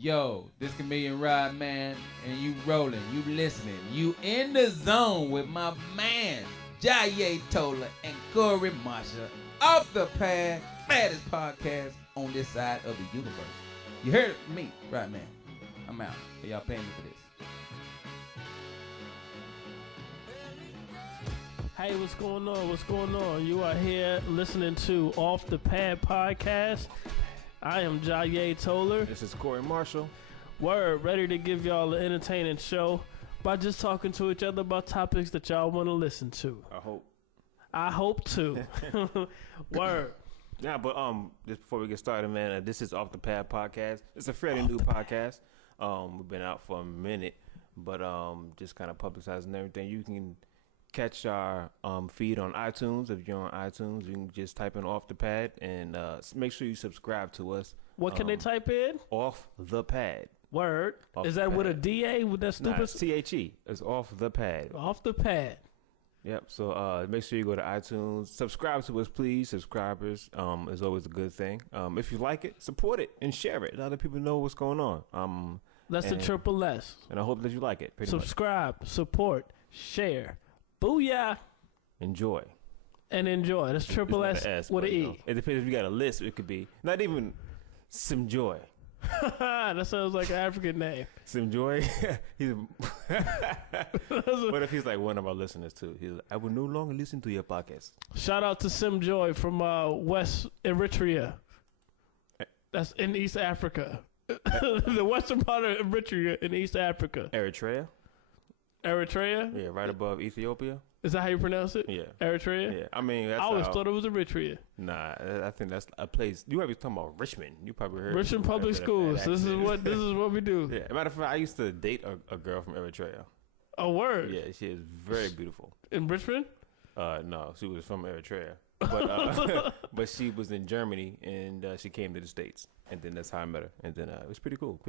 Yo, this Chameleon Rod, man, and you rolling, you listening, you in the zone with my man, Jayé, Toler, and Corey Marshall, off the pad, baddest podcast on this side of the universe. You heard it from me, right, man? I'm out. Y'all paying me for this. Hey, what's going on? What's going on? You are here listening to Off the Pad podcast. I am Jayé Toler. This is Corey Marshall. Word, ready to give y'all an entertaining show by just talking to each other about topics that y'all want to listen to. I hope to. Word. Yeah, but just before we get started, man, this is Off the Pad podcast. It's a fairly new podcast. We've been out for a minute, but just kind of publicizing everything. You can catch our feed on iTunes. If you're on iTunes, you can just type in Off the Pad and make sure you subscribe to us. What can they type in? Off the Pad. Word. Off Is the that pad. with a DA? With that stupid? Nah, it's THE. It's Off the Pad. Off the Pad. Yep. So make sure you go to iTunes. Subscribe to us, please. Subscribers is always a good thing. If you like it, support it and share it. Let other people know what's going on. That's the triple S. And I hope that you like it. Pretty much. Subscribe, support, share. Booyah. Enjoy. And enjoy. That's triple S with an E. Know, it depends if you got a list. It could be not even some joy. That sounds like an African name. Some joy. What if he's like one of our listeners too? He's like, I will no longer listen to your podcast. Shout out to Sim Joy from West Eritrea. That's in East Africa. The western part of Eritrea in East Africa. Eritrea? Yeah, right above Ethiopia. Is that how you pronounce it? Yeah. Eritrea? Yeah. I mean, that's I always thought it was Eritrea. Nah, I think that's a place. You might be talking about Richmond. You probably heard Richmond Public Schools. This is what we do. Yeah. Matter of fact, I used to date a girl from Eritrea. A word. Yeah, she is very beautiful. In Richmond? No, she was from Eritrea. But but she was in Germany and she came to the States, and then that's how I met her. And then it was pretty cool.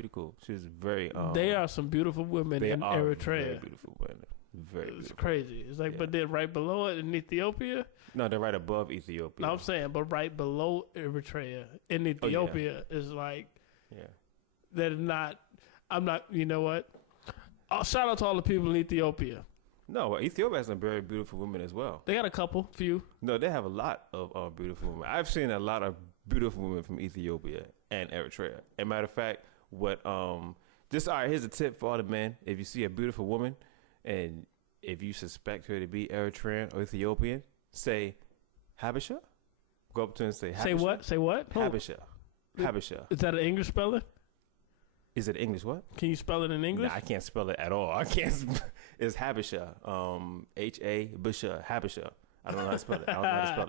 She was very. They are some beautiful women in Eritrea. Very beautiful women. Very beautiful. It's crazy. It's like, but then right below it in Ethiopia. No, they're right above Ethiopia. No, I'm saying, but right below Eritrea in Ethiopia is like. Yeah. They're not. I'm not. You know what? Shout out to all the people in Ethiopia. No, well, Ethiopia has some very beautiful women as well. They got a few. No, they have a lot of beautiful women. I've seen a lot of beautiful women from Ethiopia and Eritrea. As a matter of fact, all right, here's a tip for all the men. If you see a beautiful woman and if you suspect her to be Eritrean or Ethiopian, say Habesha. Go up to her and say Habesha. Say what? Say what? Habesha. Is that an English spelling? Is it English what? Can you spell it in English? Nah, I can't spell it at all. I can't. It's Habesha. H-A-B-S-H-A. Habesha. I don't know how to spell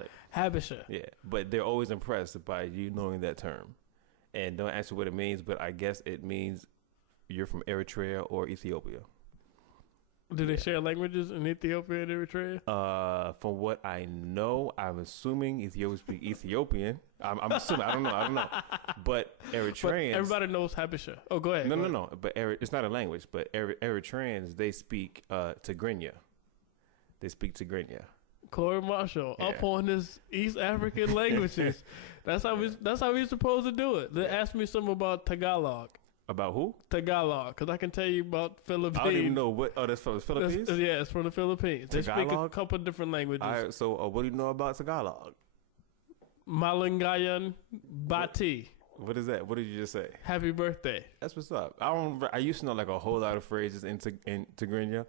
it. Habesha. Yeah, but they're always impressed by you knowing that term. And don't ask me what it means, but I guess it means you're from Eritrea or Ethiopia. Do they share languages in Ethiopia and Eritrea? From what I know, I'm assuming Ethiopians speak Ethiopian. I'm assuming. I don't know. But Eritreans. But everybody knows Habesha. Oh, go ahead. No. But it's not a language. But Eritreans, they speak Tigrinya. They speak Tigrinya. Corey Marshall up on his East African languages. That's how we supposed to do it. They asked me something about Tagalog. About who? Tagalog, because I can tell you about Philippines. I don't even know what. Oh, that's from the Philippines? It's from the Philippines. They speak a couple of different languages. All right, so what do you know about Tagalog? Malingayan Bati. What is that? What did you just say? Happy birthday. That's what's up. I used to know like a whole lot of phrases in Tigrinya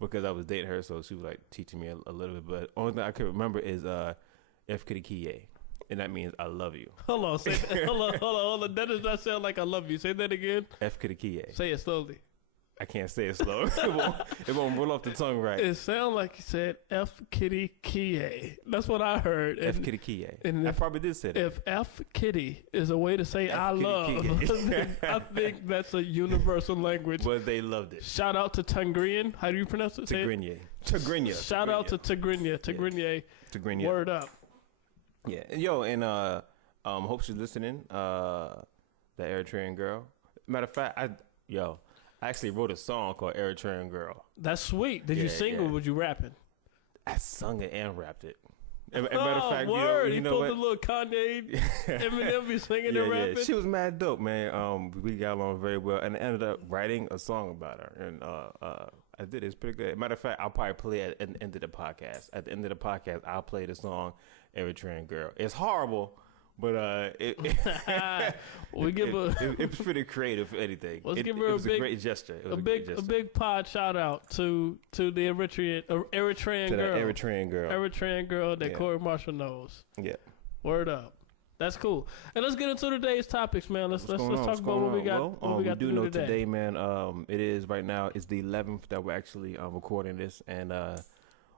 because I was dating her, so she was like teaching me a little bit. But only thing I can remember is F Kirikiye. And that means I love you. Hold on. Hold on. That does not sound like I love you. Say that again. F Kirikiye. Say it slowly. I can't say it slow. it won't roll off the tongue right. It sounds like you said F Kitty Kie. That's what I heard. F Kitty Kie. And I probably did say that. If F Kitty is a way to say I love, I think that's a universal language. But they loved it. Shout out to Tigrinya. How do you pronounce it? Tigrinya. Shout out to Tigrinya. Tigrinya. Word up. Yeah, and hope she's listening. That Eritrean girl. Matter of fact, I actually wrote a song called Eritrean Girl. That's sweet. Did you sing or was you rapping? I sung it and rapped it. And matter of fact, word. you know pulled what? the little Kanye Eminem be singing and rapping. She was mad dope, man. We got along very well, and I ended up writing a song about her, and I did. It's pretty good. Matter of fact, I'll probably play it at the end of the podcast. At the end of the podcast, I'll play the song "Eritrean Girl." It's horrible, but it was pretty creative. For anything, Let's give her it was a great gesture. It was a big pod shout out to the Eritrean girl. Eritrean girl that Corey Marshall knows. Yeah. Word up. That's cool. And let's get into today's topics, man. Let's talk about what we got. What we got to do today, man. It is right now. It's the 11th that we're actually recording this, and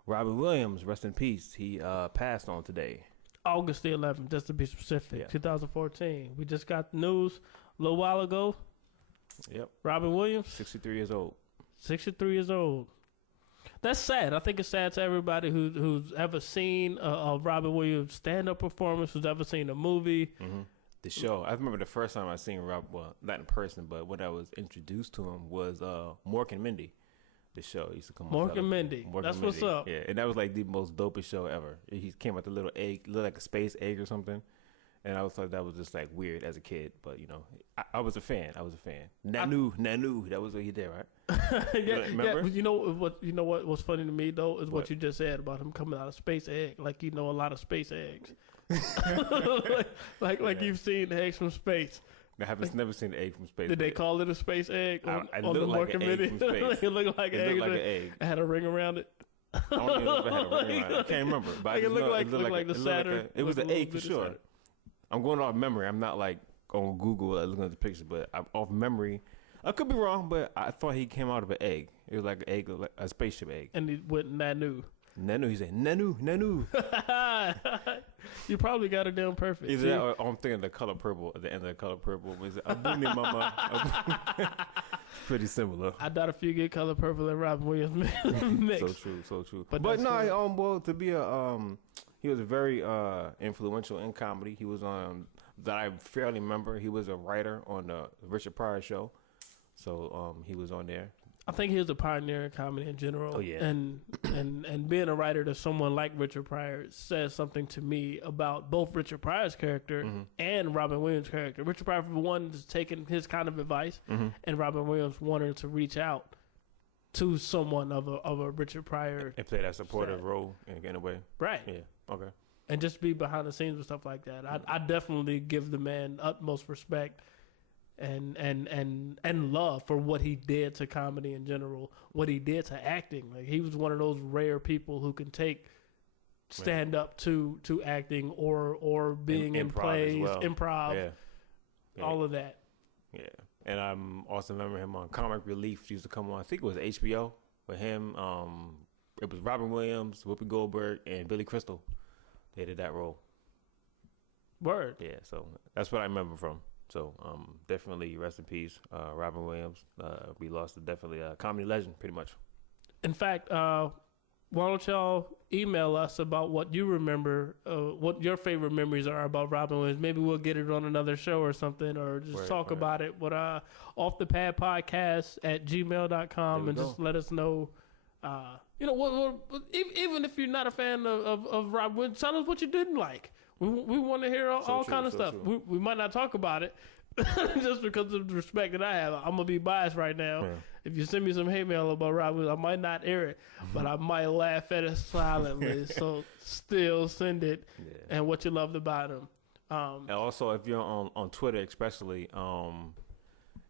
Robin Williams, rest in peace. He passed on today. August the 11th, just to be specific. 2014. We just got the news a little while ago. Yep. Robin Williams, 63 years old. 63 years old. That's sad. I think it's sad to everybody who's ever seen a Robin Williams stand-up performance, who's ever seen a movie. Mm-hmm. The show. I remember the first time I seen Rob. Well, not in person, but when I was introduced to him was Mork and Mindy. The show he used to come on. Mork and Mindy. That's what's up. Yeah, and that was like the most dopest show ever. He came with the little egg, looked like a space egg or something. And I was like, that was just like weird as a kid, but you know, I was a fan. Nanu, that was what he did, right? Remember? Yeah. You know what was funny to me though is what you just said about him coming out of space egg, like you know a lot of space eggs, like you've seen eggs from space. I haven't never seen an egg from space. Did they call it a space egg on I the like Mork Mindy? From space. It looked like an egg. It had a ring around it. I don't even know if it had a ring around it. I can't remember. But it looked like the Saturn. It was an egg for sure. I'm going off memory. I'm not like on Google looking at the pictures, but I'm off memory. I could be wrong, but I thought he came out of an egg. It was like an egg, like a spaceship egg. And he went Nanu. He said Nanu. You probably got it down perfect. Either that or I'm thinking the color purple at the end of the color purple was Abuni Mama. Pretty similar. I doubt if you get color purple and Robin Williams mix. So true. But no, well, to be he was very influential in comedy. He was on that I fairly remember. He was a writer on the Richard Pryor show, so he was on there. I think he was a pioneer in comedy in general. Oh yeah, and being a writer to someone like Richard Pryor says something to me about both Richard Pryor's character and Robin Williams' character. Richard Pryor, for one, is taking his kind of advice, and Robin Williams wanted to reach out to someone of a Richard Pryor and play that supportive role in a way. Right. Yeah. Okay. And just be behind the scenes and stuff like that. I definitely give the man utmost respect and love for what he did to comedy in general, what he did to acting. Like he was one of those rare people who can stand up to acting or being in plays, improv, all of that. Yeah. And I also remember him on Comic Relief. He used to come on, I think it was HBO with him. It was Robin Williams, Whoopi Goldberg, and Billy Crystal. They did that role. Word. Yeah, so that's what I remember from. So definitely rest in peace, Robin Williams. We lost definitely a comedy legend, pretty much. In fact, why don't y'all email us about what you remember, what your favorite memories are about Robin Williams? Maybe we'll get it on another show or something, or just talk about it with Off the Pad Podcast at gmail.com and just let us know. You know, what, even if you're not a fan of Robin Williams, tell us what you didn't like. We want to hear all kind of stuff. We might not talk about it just because of the respect that I have. I'm going to be biased right now. Yeah. If you send me some hate mail about Robin Williams, I might not air it, but I might laugh at it silently. So still send it and what you loved about him. And also, if you're on Twitter especially,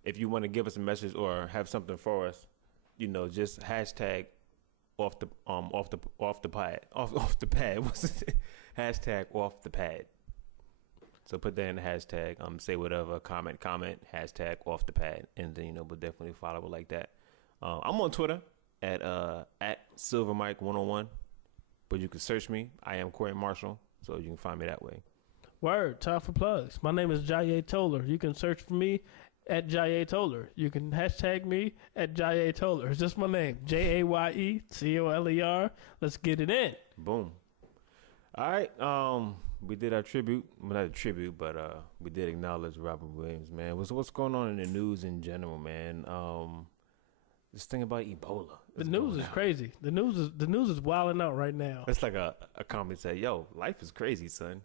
if you want to give us a message or have something for us, you know, just hashtag off the pad. What's it? Hashtag off the pad. So put that in the hashtag. Say whatever. Comment. Hashtag off the pad, and then we'll definitely follow it like that. I'm on Twitter at SilverMike101, but you can search me. I am Corey Marshall, so you can find me that way. Word. Time for plugs. My name is Jayé Toler. You can search for me at Jayé Toler. You can hashtag me at Jayé Toler. It's just my name. JAYETOLER. Let's get it in. Boom. All right. We did our tribute. Well, not a tribute, but we did acknowledge Robin Williams, man. What's going on in the news in general, man? This thing about Ebola. The news is crazy. The news is wilding out right now. It's like a comedy say, yo, life is crazy, son.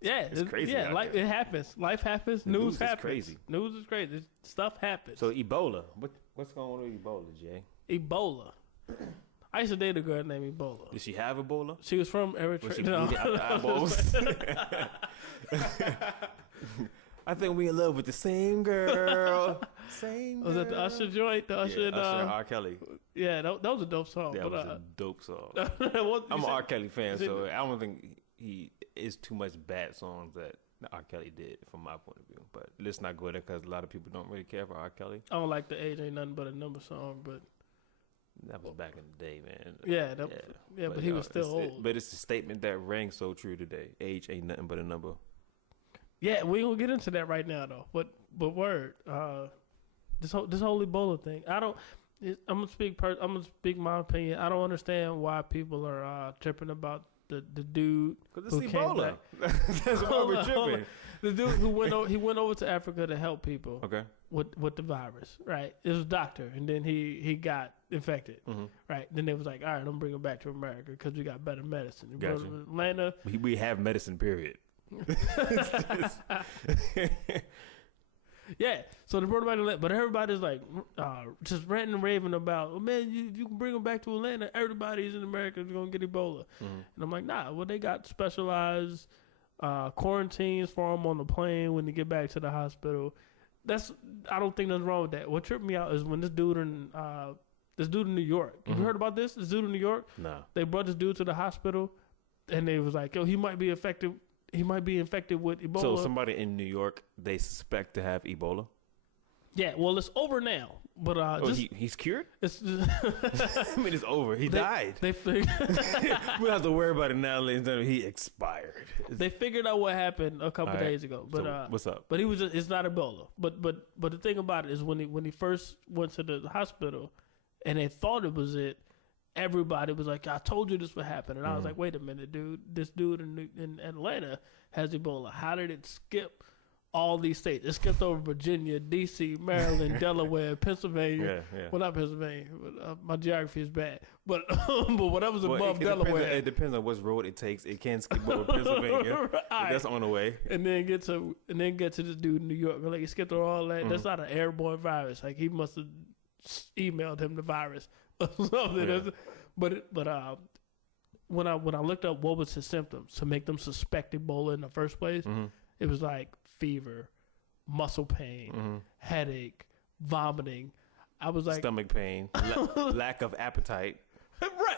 Yeah, it's crazy. Yeah, it happens. Life happens. News happens. Crazy. News is crazy. Stuff happens. So Ebola. What's going on with Ebola, Jay? Ebola. I used to date a girl named Ebola. Did she have Ebola? She was from Eritrea. Was she bleeding out the eyeballs? I think we in love with the same girl. Same girl. Was that the Usher joint? The Usher, Usher and R. Kelly. Yeah, that was a dope song. That was a dope song. I'm I'm an R. Kelly fan, so I don't think he is too much bad songs that R. Kelly did from my point of view. But let's not go there because a lot of people don't really care for R. Kelly. I don't like the Age Ain't Nothing But a Number song, but that was back in the day, man. Yeah, but he was still old. But it's a statement that rang so true today. Age ain't nothing but a number. Yeah, we gonna get into that right now though. But word, this whole Ebola thing. I'm gonna speak my opinion. I don't understand why people are tripping about the dude because it's Ebola. That's why we're tripping. The dude who went over to Africa to help people. Okay. With the virus, right? It was a doctor, and then he got infected, right? Then they was like, all right, I'm gonna bring him back to America because we got better medicine. Gotcha. Atlanta, we have medicine. Period. Yeah, so they brought him back to Atlanta, but everybody's like just ranting and raving about, oh man, you can bring him back to Atlanta. Everybody's in America is gonna get Ebola, and I'm like, nah. Well, they got specialized quarantines for them on the plane when they get back to the hospital. I don't think nothing wrong with that. What tripped me out is when this dude in New York. You heard about this? This dude in New York. No. They brought this dude to the hospital, and they was like, yo, he might be infected. He might be infected with Ebola. So somebody in New York they suspect to have Ebola. Yeah, well, it's over now. But he's cured. It's I mean, it's over. He died. They figured we don't have to worry about it now, ladies and gentlemen. He expired. They figured out what happened a couple days ago. But so what's up? But he was. It's not Ebola. But the thing about it is when he first went to the hospital, and they thought it was it. Everybody was like, I told you this would happen. And I was like, wait a minute, dude. This dude in Atlanta has Ebola. How did it skip all these states? It skipped over Virginia, D.C., Maryland, Delaware, Pennsylvania. Yeah. Well, not Pennsylvania. But, my geography is bad. But whatever's above Delaware. It depends on what road it takes. It can skip over Pennsylvania. Right. That's on the way. And then get to this dude in New York. Like, it skipped over all that. That's not an airborne virus. Like, he must have emailed him the virus. Or something. Yeah. But when I looked up what was his symptoms to make them suspect Ebola in the first place, it was like fever, muscle pain, headache, vomiting. I was like stomach pain, lack of appetite.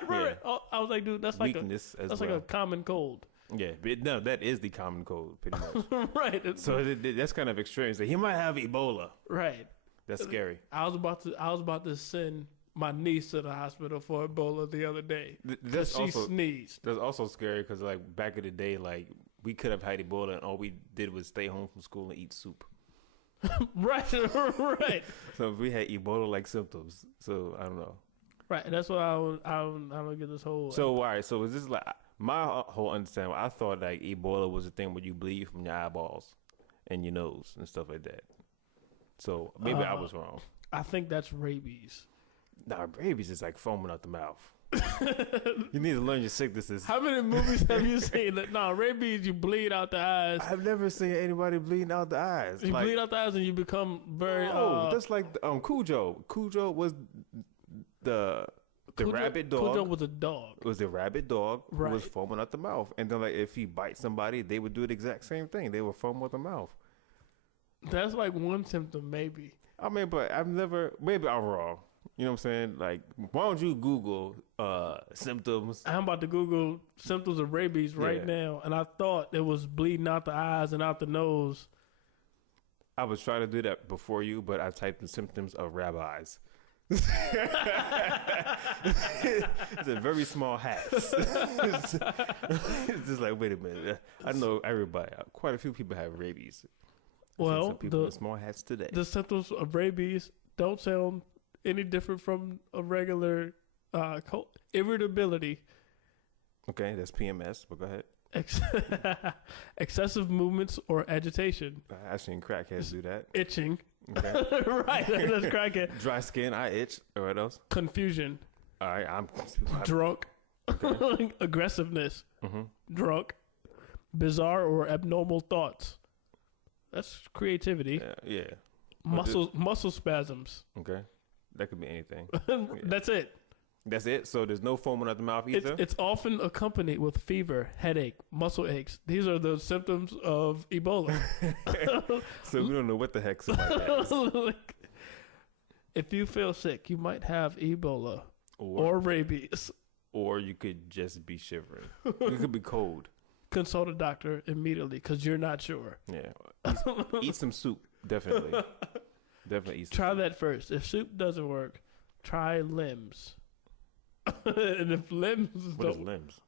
Right. I was like, dude, that's like weakness like a common cold. Yeah, but no, that is the common cold, pretty much. Right. So that's kind of extreme. So he might have Ebola. Right. That's scary. I was about to send my niece to the hospital for Ebola the other day. She sneezed. That's also scary because like back in the day, like we could have had Ebola and all we did was stay home from school and eat soup. Right. So if we had Ebola-like symptoms, so I don't know. Right, and that's why I don't get this whole. So all right, so is this like my whole understanding? I thought like Ebola was a thing where you bleed from your eyeballs and your nose and stuff like that. So maybe I was wrong. I think that's rabies. Nah, rabies is like foaming out the mouth. You need to learn your sicknesses. How many movies have you seen? Rabies, you bleed out the eyes. I've never seen anybody bleeding out the eyes. You bleed out the eyes and you become very. Oh, that's like Cujo. Cujo was the rabid dog. Cujo was a dog. It was the rabid dog who was foaming out the mouth, and then like if he bites somebody, they would do the exact same thing. They would foam out the mouth. That's like one symptom, maybe. I mean, but I've never. Maybe I'm wrong. You know what I'm saying? Like, why don't you Google symptoms? I'm about to Google symptoms of rabies right now, and I thought it was bleeding out the eyes and out the nose. I was trying to do that before you, but I typed in symptoms of rabbis. It's a very small hat. It's just like, wait a minute. I know everybody. Quite a few people have rabies. Well, some people in small hats today. The symptoms of rabies don't sound any different from a regular irritability. Okay, that's PMS, but go ahead. Excessive movements or agitation. I've seen crackheads do that. Itching. Okay. Right, that's cracking. Dry skin, I itch. Or what else? Confusion. All right, I'm Drunk. Okay. Aggressiveness. Mm-hmm. Drunk. Bizarre or abnormal thoughts. That's creativity. Yeah. Muscle spasms. Okay. That could be anything. That's it. That's it? So there's no foaming at the mouth either? It's often accompanied with fever, headache, muscle aches. These are the symptoms of Ebola. So we don't know what the heck somebody has. If you feel sick, you might have Ebola or rabies. Or you could just be shivering. You could be cold. Consult a doctor immediately because you're not sure. Yeah. Eat some soup. Definitely. Definitely eat some Try soup. that first. If soup doesn't work, try limbs. And if limbs What is limbs?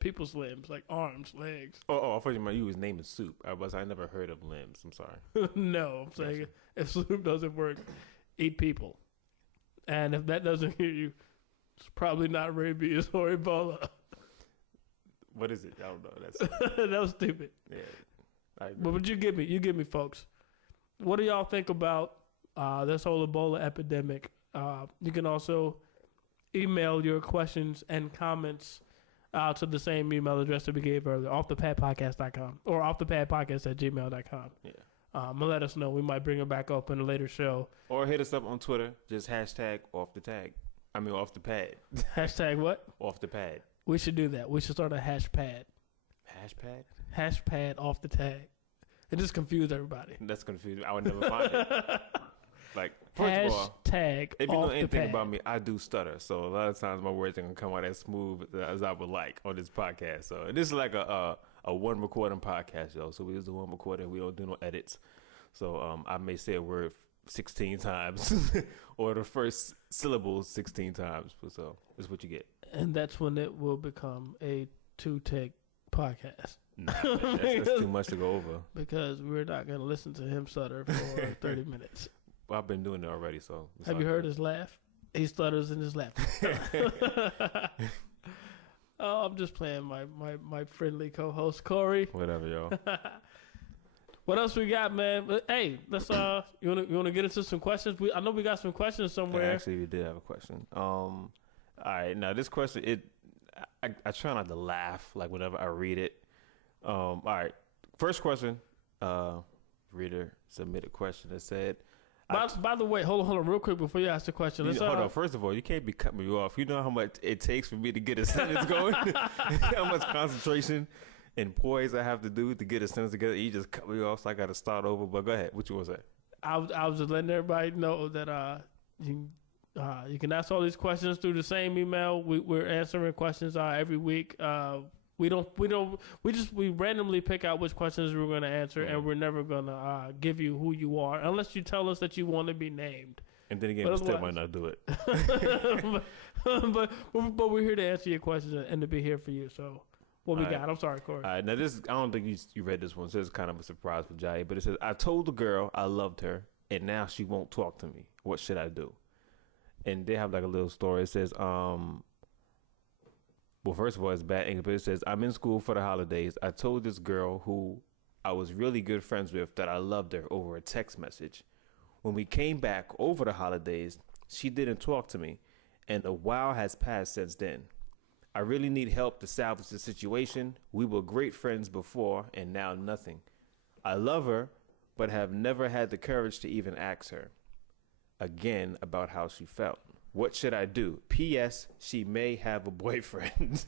People's limbs, like arms, legs. Oh, I thought you was naming soup. I never heard of limbs. I'm sorry. No, I'm saying if soup doesn't work, eat people. And if that doesn't hear you, it's probably not rabies or Ebola. What is it? I don't know. That was stupid. Yeah. I agree. But you give me, folks. What do y'all think about this whole Ebola epidemic? You can also email your questions and comments to the same email address that we gave earlier, offthepadpodcast.com or offthepadpodcast@gmail.com. Yeah. And let us know. We might bring it back up in a later show. Or hit us up on Twitter. Just hashtag off the tag. Off the pad. Hashtag what? Off the pad. We should do that. We should start a hashtag. Hashtag? Hashtag off the tag. It just confused everybody. That's confusing. I would never find it. Like, first of all, hashtag if you off know the anything pad. about me, I do stutter. So a lot of times my words are going to come out as smooth as I would like on this podcast. So this is like a one recording podcast, yo. So we use the one recording. We don't do no edits. So I may say a word 16 times or the first syllable 16 times. So it's what you get. And that's when it will become a 2-take podcast. Nah, man, that's too much to go over. Because we're not going to listen to him stutter for 30 minutes. Well, I've been doing it already, so. Have you heard his laugh? He stutters in his laugh. Oh, I'm just playing my friendly co-host, Corey. Whatever, yo. What else we got, man? Hey, let's you wanna get into some questions? I know we got some questions somewhere. Actually, we did have a question. All right, now this question, I try not to laugh like whenever I read it. All right, first question. Reader submitted a question that said. By the way, hold on, real quick before you ask the question. Hold on. First of all, you can't be cutting me off. You know how much it takes for me to get a sentence going. How much concentration and poise I have to do to get a sentence together. You just cut me off, so I got to start over. But go ahead. What you want to say? I was just letting everybody know that you can ask all these questions through the same email. We're answering questions every week. We randomly pick out which questions we're going to answer, and we're never going to give you who you are unless you tell us that you want to be named. And then again, we still might not do it. but we're here to answer your questions and to be here for you. So what we got? I'm sorry, Corey. All right, now this, I don't think you read this one, so it's kind of a surprise for Jayé, but it says, I told the girl I loved her, and now she won't talk to me. What should I do? And they have like a little story. It says, well, first of all, it's bad English, but it says, I'm in school for the holidays. I told this girl who I was really good friends with that I loved her over a text message. When we came back over the holidays, she didn't talk to me, and a while has passed since then. I really need help to salvage the situation. We were great friends before, and now nothing. I love her, but have never had the courage to even ask her again about how she felt. What should I do? P.S. She may have a boyfriend.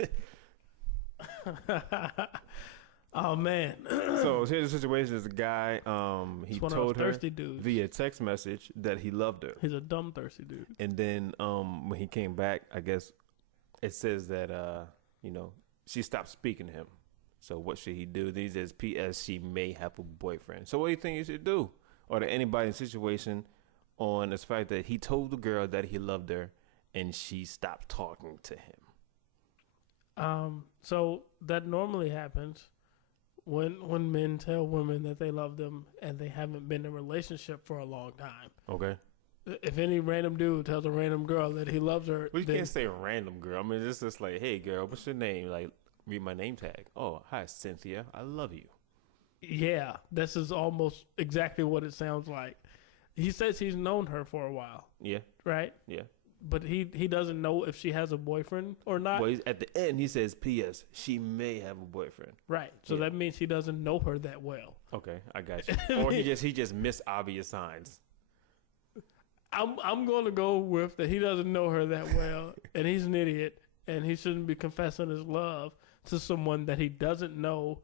Oh, man. So here's the situation. This guy, he told her dudes. via text message that he loved her. He's a dumb, thirsty dude. And then when he came back, I guess it says that, she stopped speaking to him. So what should he do? Then he says, P.S. She may have a boyfriend. So what do you think you should do? Or to anybody in the situation on this fact that he told the girl that he loved her and she stopped talking to him? So that normally happens when men tell women that they love them and they haven't been in a relationship for a long time. Okay. If any random dude tells a random girl that he loves her, well, you can't say random girl. I mean, it's just like, hey girl, what's your name? Like, read my name tag. Oh, hi Cynthia, I love you. Yeah, this is almost exactly what it sounds like. He says he's known her for a while. Yeah. Right? Yeah. But he doesn't know if she has a boyfriend or not. Well, at the end, he says, P.S. She may have a boyfriend. Right. So that means he doesn't know her that well. Okay, I got you. Or he just missed obvious signs. I'm going to go with that he doesn't know her that well, and he's an idiot, and he shouldn't be confessing his love to someone that he doesn't know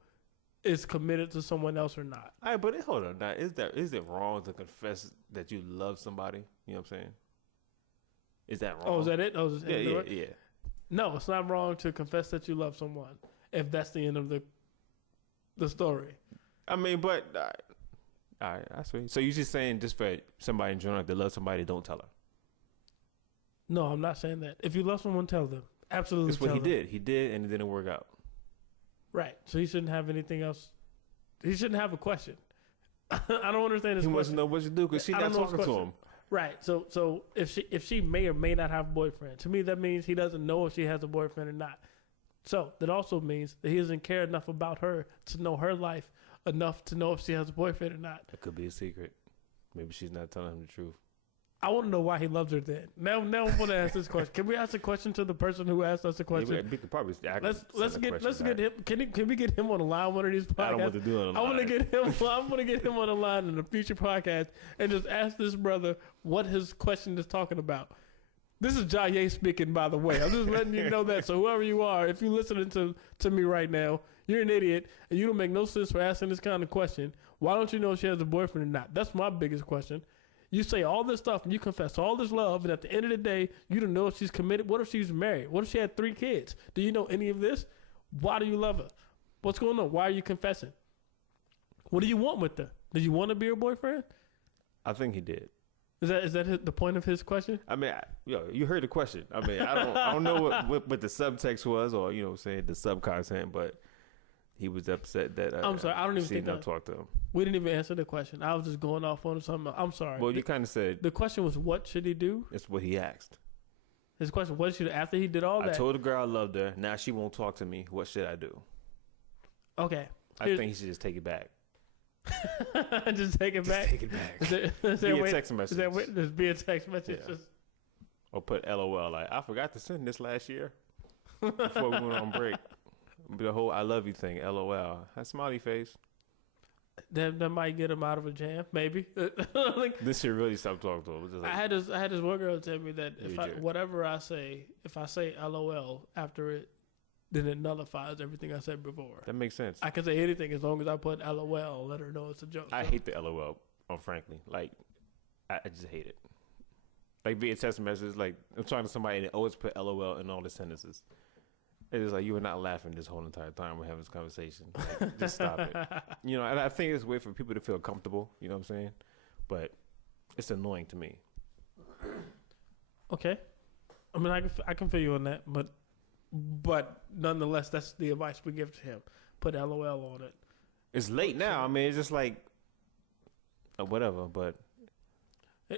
is committed to someone else or not. All right, but hold on. Now, is it wrong to confess that you love somebody? You know what I'm saying? Is that wrong? Oh, is that it? Oh, yeah. No, it's not wrong to confess that you love someone if that's the end of the story. I mean, but all right, I see. So you're just saying just for somebody in general, if they love somebody, don't tell her. No, I'm not saying that. If you love someone, tell them. Absolutely. That's what he did. He did, and it didn't work out. Right. So he shouldn't have anything else. He shouldn't have a question. I don't understand his question. He wants to know what to do because she's not talking to him. Right. So if she may or may not have a boyfriend, to me that means he doesn't know if she has a boyfriend or not. So that also means that he doesn't care enough about her to know her life enough to know if she has a boyfriend or not. That could be a secret. Maybe she's not telling him the truth. I want to know why he loves her then. Now I want to ask this question. Can we ask a question to the person who asked us a question? Yeah, we could probably let's get him. Can we get him on the line one of these podcasts? I don't want to do it on the line. I want to get him on the line in a future podcast and just ask this brother what his question is talking about. This is Jayé speaking, by the way. I'm just letting you know that. So whoever you are, if you're listening to me right now, you're an idiot and you don't make no sense for asking this kind of question. Why don't you know if she has a boyfriend or not? That's my biggest question. You say all this stuff and you confess all this love, and at the end of the day, you don't know if she's committed. What if she's married? What if she had 3 kids? Do you know any of this? Why do you love her? What's going on? Why are you confessing? What do you want with her? Did you want to be her boyfriend? I think he did. Is that the point of his question? I mean, you heard the question. I mean, I don't know what the subtext was, or the subcontent, but he was upset that I'm sorry, I don't even think that talk to him. We didn't even answer the question. I was just going off on something. I'm sorry. Well, you kind of said the question was, what should he do? It's what he asked. His question, what should after he did all that? I told the girl I loved her. Now she won't talk to me. What should I do? Okay, I think he should just take it back. Just take it back. Take it back. Be a text message. Just be a text message. Yeah. Or put LOL. Like, I forgot to send this last year before we went on break. The whole "I love you" thing. LOL. That smiley face. That might get him out of a jam. Maybe. This should really stop talking to him. I had this one girl tell me that whatever I say, if I say LOL after it, then it nullifies everything I said before. That makes sense. I can say anything as long as I put LOL. Let her know it's a joke. I hate the LOL. Frankly, like I just hate it. Like via text messages, like I'm talking to somebody and they always put LOL in all the sentences. It's like you were not laughing this whole entire time we're having this conversation. Like, just stop it. And I think it's a way for people to feel comfortable. You know what I'm saying? But it's annoying to me. Okay, I mean I can feel you on that, but nonetheless, that's the advice we give to him. Put LOL on it. It's late now. I mean, it's just like whatever. But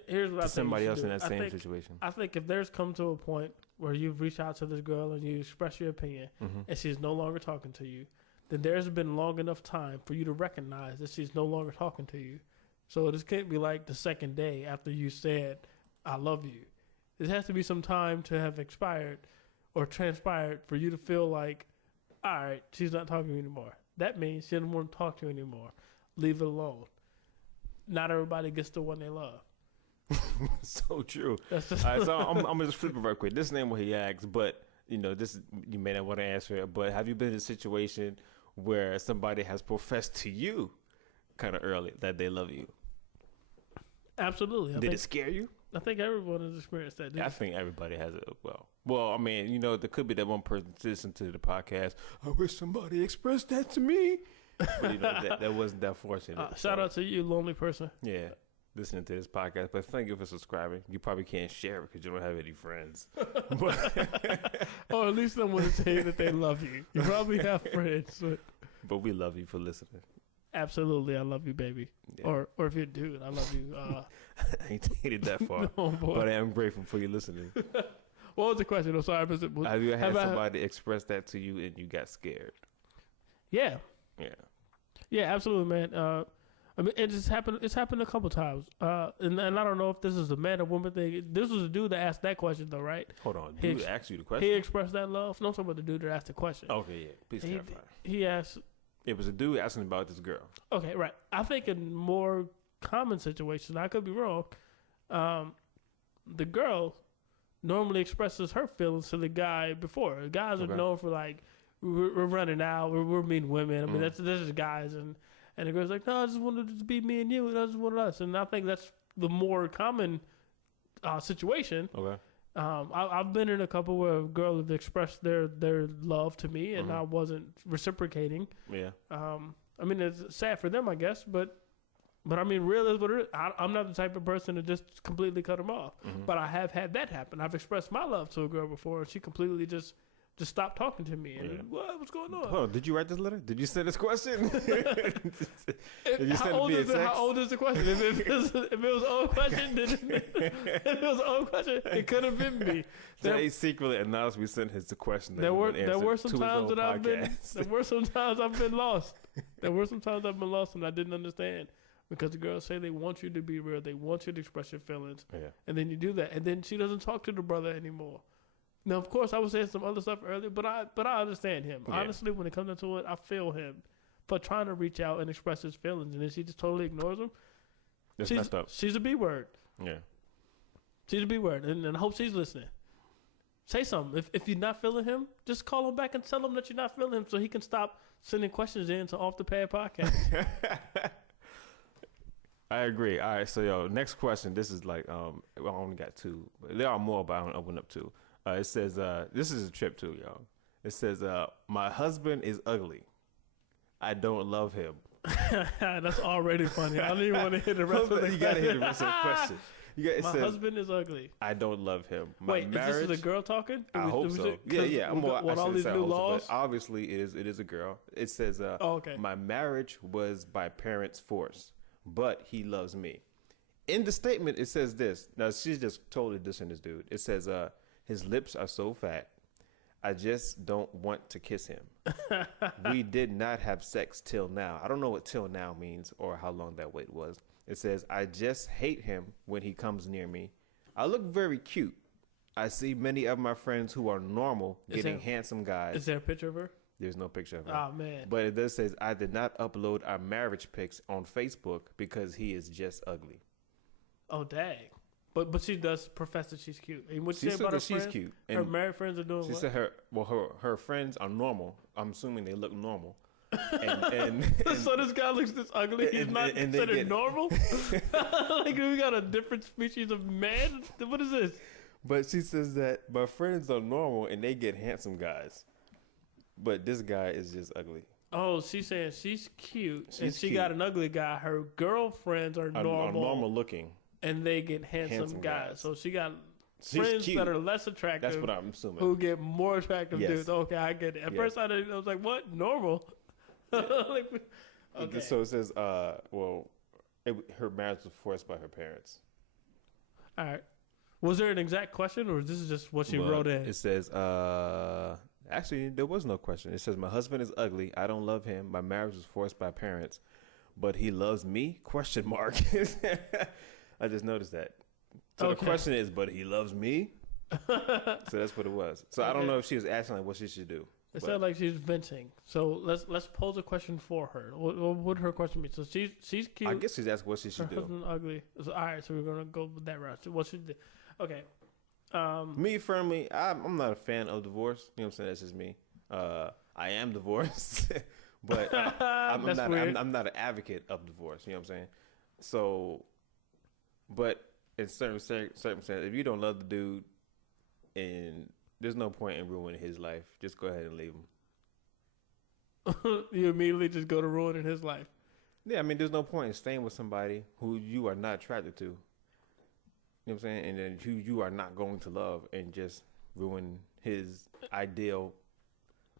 here's what I think somebody else in that same situation. I think if there's come to a point where you've reached out to this girl and you express your opinion, and she's no longer talking to you, then there's been long enough time for you to recognize that she's no longer talking to you. So this can't be like the second day after you said, "I love you." It has to be some time to have expired or transpired for you to feel like, all right, she's not talking to you anymore. That means she doesn't want to talk to you anymore. Leave it alone. Not everybody gets the one they love. So true. All right, so I'm gonna just flip it real quick. This ain't what he asked, but this you may not want to answer it. But have you been in a situation where somebody has professed to you kind of early that they love you? Absolutely. Did it scare you? I think everyone has experienced that. I think everybody has it. Well, I mean, there could be that one person listening to the podcast. I wish somebody expressed that to me, but that wasn't that fortunate. Shout out to you, lonely person. Yeah. Listening to this podcast, but thank you for subscribing. You probably can't share it because you don't have any friends. Or at least someone to say that they love you. You probably have friends. But we love you for listening. Absolutely, I love you, baby. Yeah. Or if you're a dude, I love you. I ain't taking it that far, no, but I am grateful for you listening. What was the question? I'm sorry. Have you had somebody express that to you and you got scared? Yeah. Yeah. Yeah, absolutely, man. I mean, it just happened. It's happened a couple times. And I don't know if this is a man or woman thing. This was a dude that asked that question, though, right? Hold on. Dude asked you the question? He expressed that love. No, I'm talking about the dude that asked the question. Okay, yeah. Please clarify. He asked. It was a dude asking about this girl. Okay, right. I think in more common situations, I could be wrong, the girl normally expresses her feelings to the guy before. Guys are known for, like, we're running out, we're meeting women. I mean, that's just guys. And the girl's like, no, I just wanted it to be me and you, and I just wanted us. And I think that's the more common situation. Okay. I've been in a couple where a girl have expressed their love to me, and I wasn't reciprocating. Yeah. I mean, it's sad for them, I guess, but I mean, real is what it is. I'm not the type of person to just completely cut them off. But I have had that happen. I've expressed my love to a girl before, and she completely just stopped talking to me. And what's going on? Oh, did you write this letter? Did you send this question? How old is the question? If it was an old question, it could have been me. Jay secretly announced we sent his the question. There were some times I've been lost. There were some times I've been lost and I didn't understand. Because the girls say they want you to be real, they want you to express your feelings, and then you do that, and then she doesn't talk to the brother anymore. Now, of course, I was saying some other stuff earlier, but I understand him. Yeah. Honestly, when it comes into it, I feel him for trying to reach out and express his feelings, and then she just totally ignores him. That's messed up. She's a B word. Yeah. She's a B word, and I hope she's listening. Say something. If you're not feeling him, just call him back and tell him that you're not feeling him so he can stop sending questions in to Off the Pad Podcast. I agree. All right, so next question. This is like I only got two. There are more, but I don't open up two. It says this is a trip too, y'all. It says my husband is ugly. I don't love him. That's already funny. I don't even want to hear the rest of it. You gotta hear the rest of the question. My husband is ugly. I don't love him. Wait, is this the girl talking? I hope so. Yeah. What all these new laws? But obviously, it is a girl. It says, okay. My marriage was by parents' force, but he loves me. In the statement, it says this. Now, she's just totally dissing this dude. It says, his lips are so fat, I just don't want to kiss him. We did not have sex till now. I don't know what till now means or how long that wait was. It says, I just hate him when he comes near me. I look very cute. I see many of my friends who are normal getting handsome guys. Is there a picture of her? There's no picture of her. Oh, man. But it does says, I did not upload our marriage pics on Facebook because he is just ugly. Oh, dang. But she does profess that she's cute. And what she said about her friends? She's cute. And her married friends are doing what? She said her friends are normal. I'm assuming they look normal. And so this guy looks this ugly. He's not considered normal. Like we got a different species of man. What is this? But she says that my friends are normal and they get handsome guys, but this guy is just ugly. Oh, she's saying she's cute and she got an ugly guy. Her girlfriends are normal looking, and they get handsome guys. So she got friends that are less attractive. That's what I'm assuming. Who get more attractive dudes. Okay, I get it. At first I was like, what? Normal? Okay. So it says, her marriage was forced by her parents. All right. Was there an exact question, or this is just what she wrote in? It says, actually, there was no question. It says, my husband is ugly. I don't love him. My marriage was forced by parents, but he loves me? Question mark. I just noticed that. So the question is, but he loves me? So that's what it was. So I don't know if she was asking like what she should do. It sounded like she's venting. So let's pose a question for her. What would her question be? So she's cute. I guess she's asking what she should do. Her husband ugly. So, all right, so we're gonna go with that route. So what should do? Okay. Me firmly, I'm not a fan of divorce. You know what I'm saying? That's just me. I am divorced, but I'm not an advocate of divorce. You know what I'm saying? So, but in certain circumstances, if you don't love the dude, and there's no point in ruining his life, just go ahead and leave him. You immediately just go to ruining his life. Yeah, I mean, there's no point in staying with somebody who you are not attracted to. You know what I'm saying? And then who you are not going to love, and just ruin his ideal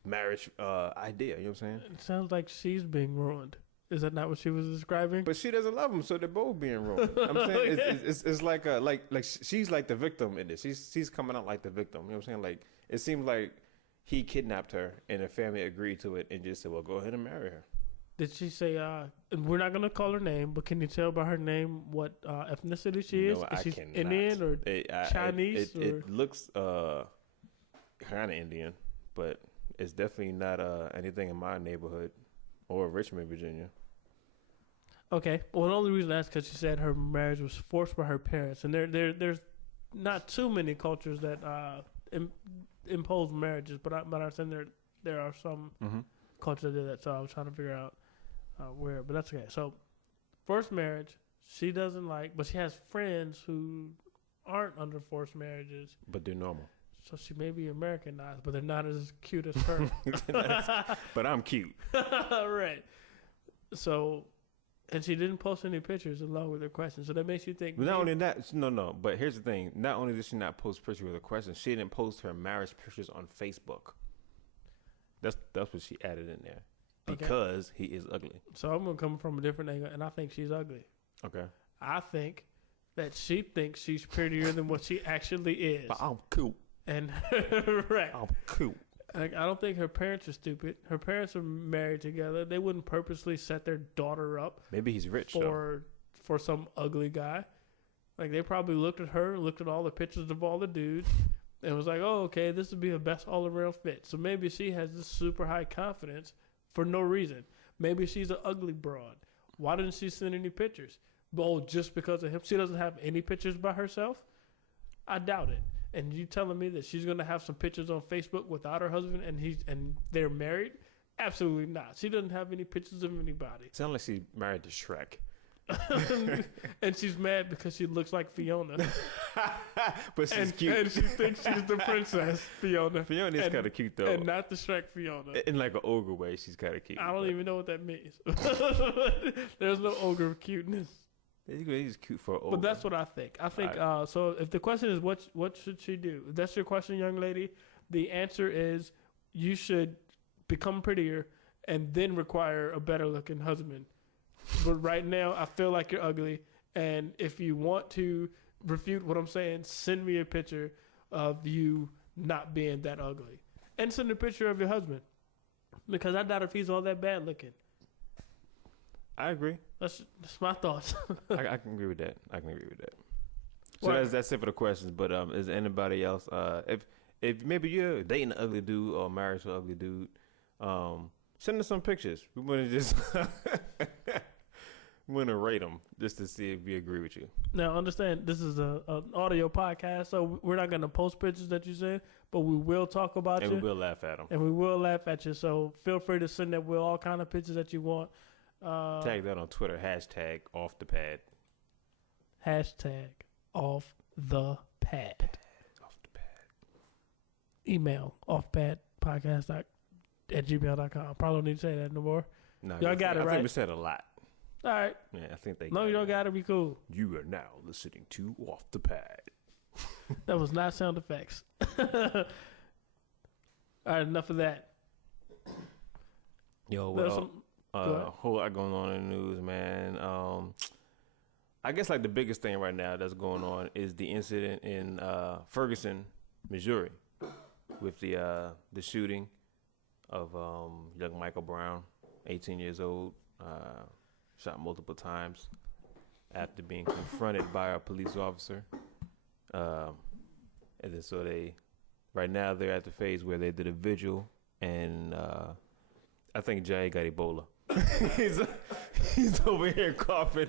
marriage idea. You know what I'm saying? It sounds like she's being ruined. Is that not what she was describing? But she doesn't love him, so they're both being ruined. I'm saying it's like she's like the victim in this. She's coming out like the victim. You know what I'm saying? Like it seems like he kidnapped her, and her family agreed to it, and just said, "Well, go ahead and marry her." Did she say? And we're not gonna call her name, but can you tell by her name what ethnicity she is? No, Is she cannot. Indian or Chinese? It looks kind of Indian, but it's definitely not anything in my neighborhood or Richmond, Virginia. Okay. Well, the only reason I asked because she said her marriage was forced by her parents, and there's not too many cultures that impose marriages, but I understand there are some cultures that do that. So I was trying to figure out where, but that's okay. So forced marriage, she doesn't like, but she has friends who aren't under forced marriages, but they're normal. So she may be Americanized, but they're not as cute as her. But I'm cute. Right. So, and she didn't post any pictures along with her questions. So that makes you think. But not only that, no. But here's the thing. Not only did she not post pictures with her questions, she didn't post her marriage pictures on Facebook. That's what she added in there. Because he is ugly. So I'm going to come from a different angle, and I think she's ugly. Okay. I think that she thinks she's prettier than what she actually is. But I'm cute. And right. I'm cute. Like, I don't think her parents are stupid. Her parents are married together. They wouldn't purposely set their daughter up. Maybe he's rich for some ugly guy. Like, they probably looked at her, looked at all the pictures of all the dudes, and was like, oh, okay, this would be a best all-around fit. So maybe she has this super high confidence for no reason. Maybe she's an ugly broad. Why didn't she send any pictures? Oh, just because of him? She doesn't have any pictures by herself? I doubt it. And you telling me that she's going to have some pictures on Facebook without her husband and they're married? Absolutely not. She doesn't have any pictures of anybody. Sounds like she's married to Shrek. And she's mad because she looks like Fiona. But she's cute. And she thinks she's the princess, Fiona. Fiona is kind of cute, though. And not the Shrek Fiona. In like an ogre way, she's kind of cute. I don't even know what that means. There's no ogre cuteness. He's cute for an ogre. But that's what I think. I think, so if the question is what should she do? If that's your question, young lady, the answer is you should become prettier and then require a better looking husband. But right now, I feel like you're ugly. And if you want to refute what I'm saying, send me a picture of you not being that ugly. And send a picture of your husband. Because I doubt if he's all that bad looking. I agree. That's my thoughts. I can agree with that. So that's it for the questions. But is anybody else? If maybe you're dating an ugly dude or married to an ugly dude, send us some pictures. We want to just rate them just to see if we agree with you. Now, understand this is an audio podcast, so we're not going to post pictures that you send, but we will talk about you. And we will laugh at them. And we will laugh at you. So feel free to send that with all kind of pictures that you want. Tag that on Twitter. #OffThePad. #OffThePad. Off the pad. Email offpadpodcast@gmail.com. Probably don't need to say that no more. No, y'all got it right. I think we said a lot. All right. Yeah, I think they. No, you don't got to be cool. You are now listening to Off the Pad. That was not sound effects. All right, enough of that. Yo, well, a whole lot going on in the news, man. I guess like the biggest thing right now that's going on is the incident in Ferguson, Missouri, with the shooting of young Michael Brown, 18 years old, shot multiple times after being confronted by a police officer. And then so right now they're at the phase where they did a vigil, and I think Jayé got Ebola. he's over here coughing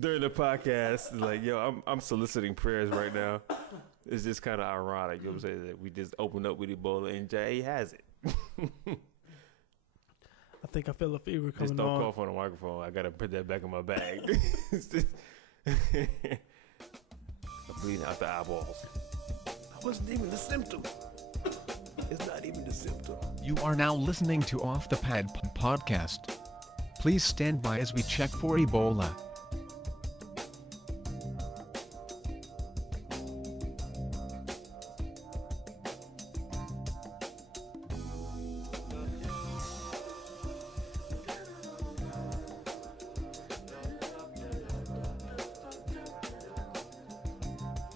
during the podcast. Like, yo, I'm soliciting prayers right now. It's just kind of ironic, you know what I'm saying, that we just opened up with Ebola and Jayé has it. I think I feel a fever coming on. Just don't cough on the microphone. I gotta put that back in my bag. I'm bleeding out the eyeballs. I wasn't even the symptom. It's not even the symptom. You are now listening to Off the Pad podcast. Please stand by as we check for Ebola.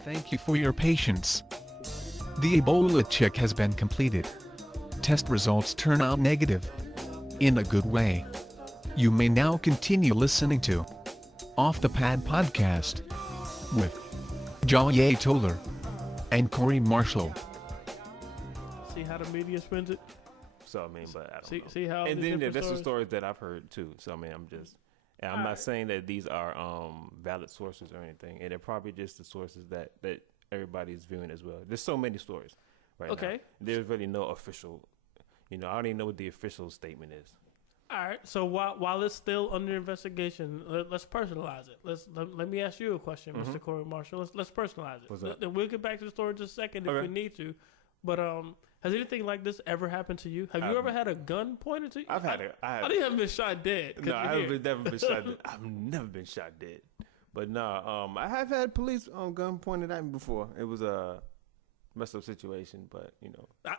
Thank you for your patience. The Ebola check has been completed. Test results turn out negative. In a good way. You may now continue listening to Off the Pad Podcast with Jayé Toler and Corey Marshall. See how the media spins it? So I mean, but I don't know. See how. And the then different that's the stories? stories that I've heard too. So I mean, I'm not saying that these are valid sources or anything, and they're probably just the sources that everybody's viewing as well. There's so many stories right now. There's really no official. I don't even know what the official statement is. All right. So while it's still under investigation, let's personalize it. Let me ask you a question, Mr. Corey Marshall. Let's personalize it. What's up? We'll get back to the story in just a second if we need to. But has anything like this ever happened to you? Have you ever had a gun pointed to you? I haven't been shot dead. No, I haven't never been shot dead. I've never been shot dead. But no, I have had police gun pointed at me before. It was a messed up situation, but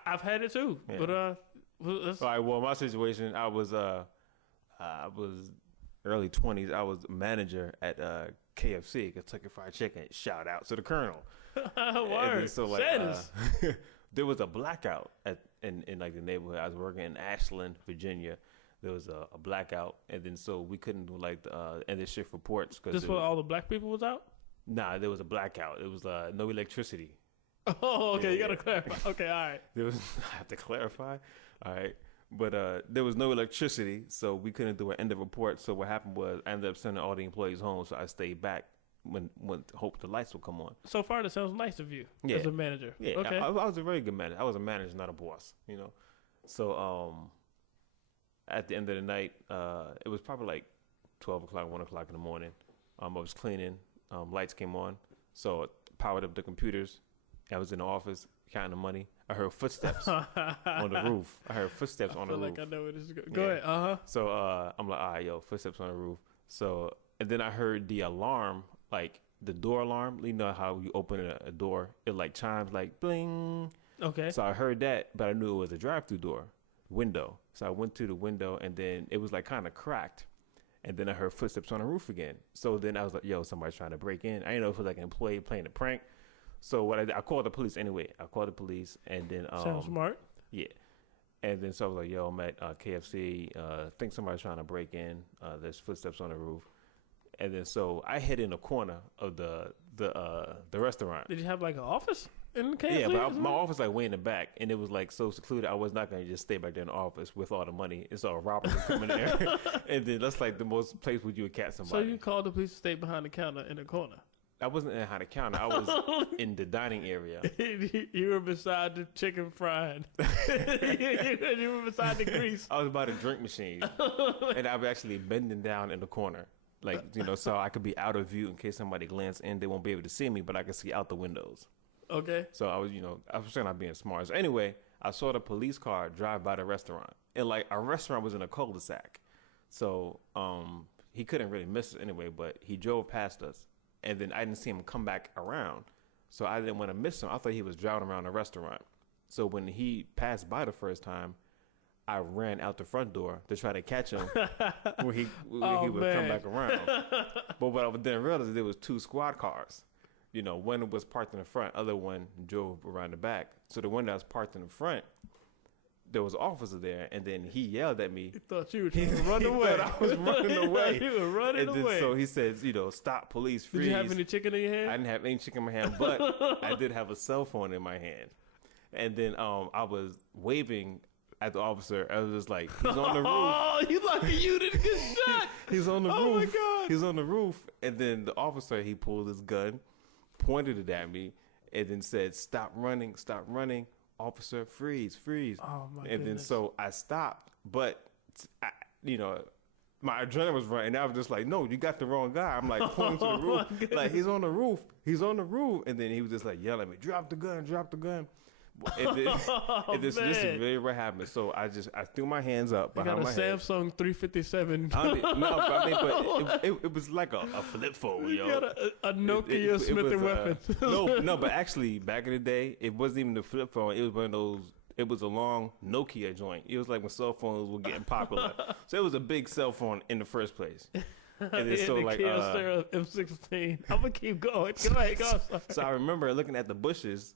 I've had it too. Yeah. But all right. Well, my situation, I was early 20s. I was manager at KFC, Kentucky Fried Chicken. Shout out to the Colonel. Word. So there was a blackout in like the neighborhood. I was working in Ashland, Virginia. There was a blackout, and then so we couldn't do like the end of shift reports because this where all the black people was out. Nah, there was a blackout. It was no electricity. Oh, okay. You gotta clarify. Okay, all right. I have to clarify. All right. But there was no electricity, so we couldn't do an end of report. So what happened was I ended up sending all the employees home, so I stayed back when hope the lights would come on. So far, that sounds nice of you as a manager. Yeah, okay. I was a very good manager. I was a manager, not a boss, So at the end of the night, it was probably like 12 o'clock, 1 o'clock in the morning. I was cleaning. Lights came on, so I powered up the computers. I was in the office counting the money. I heard footsteps on the roof. I feel like I know where this is going. Go ahead. So I'm like, all right, footsteps on the roof. So, and then I heard the alarm, like the door alarm. You know how you open a door, it like chimes like bling. Okay. So I heard that, but I knew it was a drive-through door window. So I went to the window, and then it was like kind of cracked. And then I heard footsteps on the roof again. So then I was like, somebody's trying to break in. I didn't know if it was like an employee playing a prank. So what I did, I called the police anyway. And then sounds smart. Yeah. And then so I was like, I'm at KFC. Think somebody's trying to break in. There's footsteps on the roof. And then so I hid in the corner of the restaurant. Did you have like an office in the KFC? Yeah, but my office like way in the back, and it was like so secluded. I was not gonna just stay back there in the office with all the money. And so robbers would come in there, and then that's like the most place where you would catch somebody. So you called the police to stay behind the counter in the corner. I wasn't behind the counter. I was in the dining area. You were beside the chicken frying. You were beside the grease. I was by the drink machine, and I was actually bending down in the corner, like so I could be out of view in case somebody glance in. They won't be able to see me, but I could see out the windows. Okay. So I was, I was saying I'm being smart. So anyway, I saw the police car drive by the restaurant, and like our restaurant was in a cul-de-sac, so he couldn't really miss us anyway. But he drove past us. And then I didn't see him come back around. So I didn't want to miss him. I thought he was driving around the restaurant. So when he passed by the first time, I ran out the front door to try to catch him when he would come back around. But what I didn't realize is there was 2 squad cars. One was parked in the front, other one drove around the back. So the one that was parked in the front, there was an officer there, and then he yelled at me. He thought you were trying to run away. Thought I was running away. You were running and then, away. So he says, stop, police, freeze. Did you have any chicken in your hand? I didn't have any chicken in my hand, but I did have a cell phone in my hand. And then I was waving at the officer. I was just like, he's on the roof. Oh, you lucky you didn't get shot. He's on the roof. Oh, my God. He's on the roof. And then the officer, he pulled his gun, pointed it at me, and then said, stop running. Officer, freeze. Oh, my And goodness. then so I stopped, but my adrenaline was running. And I was just like, no, you got the wrong guy. I'm like pointing to the roof. Like, he's on the roof. And then he was just like yelling at me, drop the gun. And this is really what happened. So I threw my hands up behind my head. You got a Samsung 357. It was like a flip phone, You got a Nokia Smith & Wesson. No, but actually back in the day, it wasn't even the flip phone. It was one of those. It was a long Nokia joint. It was like when cell phones were getting popular. So it was a big cell phone in the first place. And then so the like Kyocera M16. I'm gonna keep going. Go ahead, go. So I remember looking at the bushes.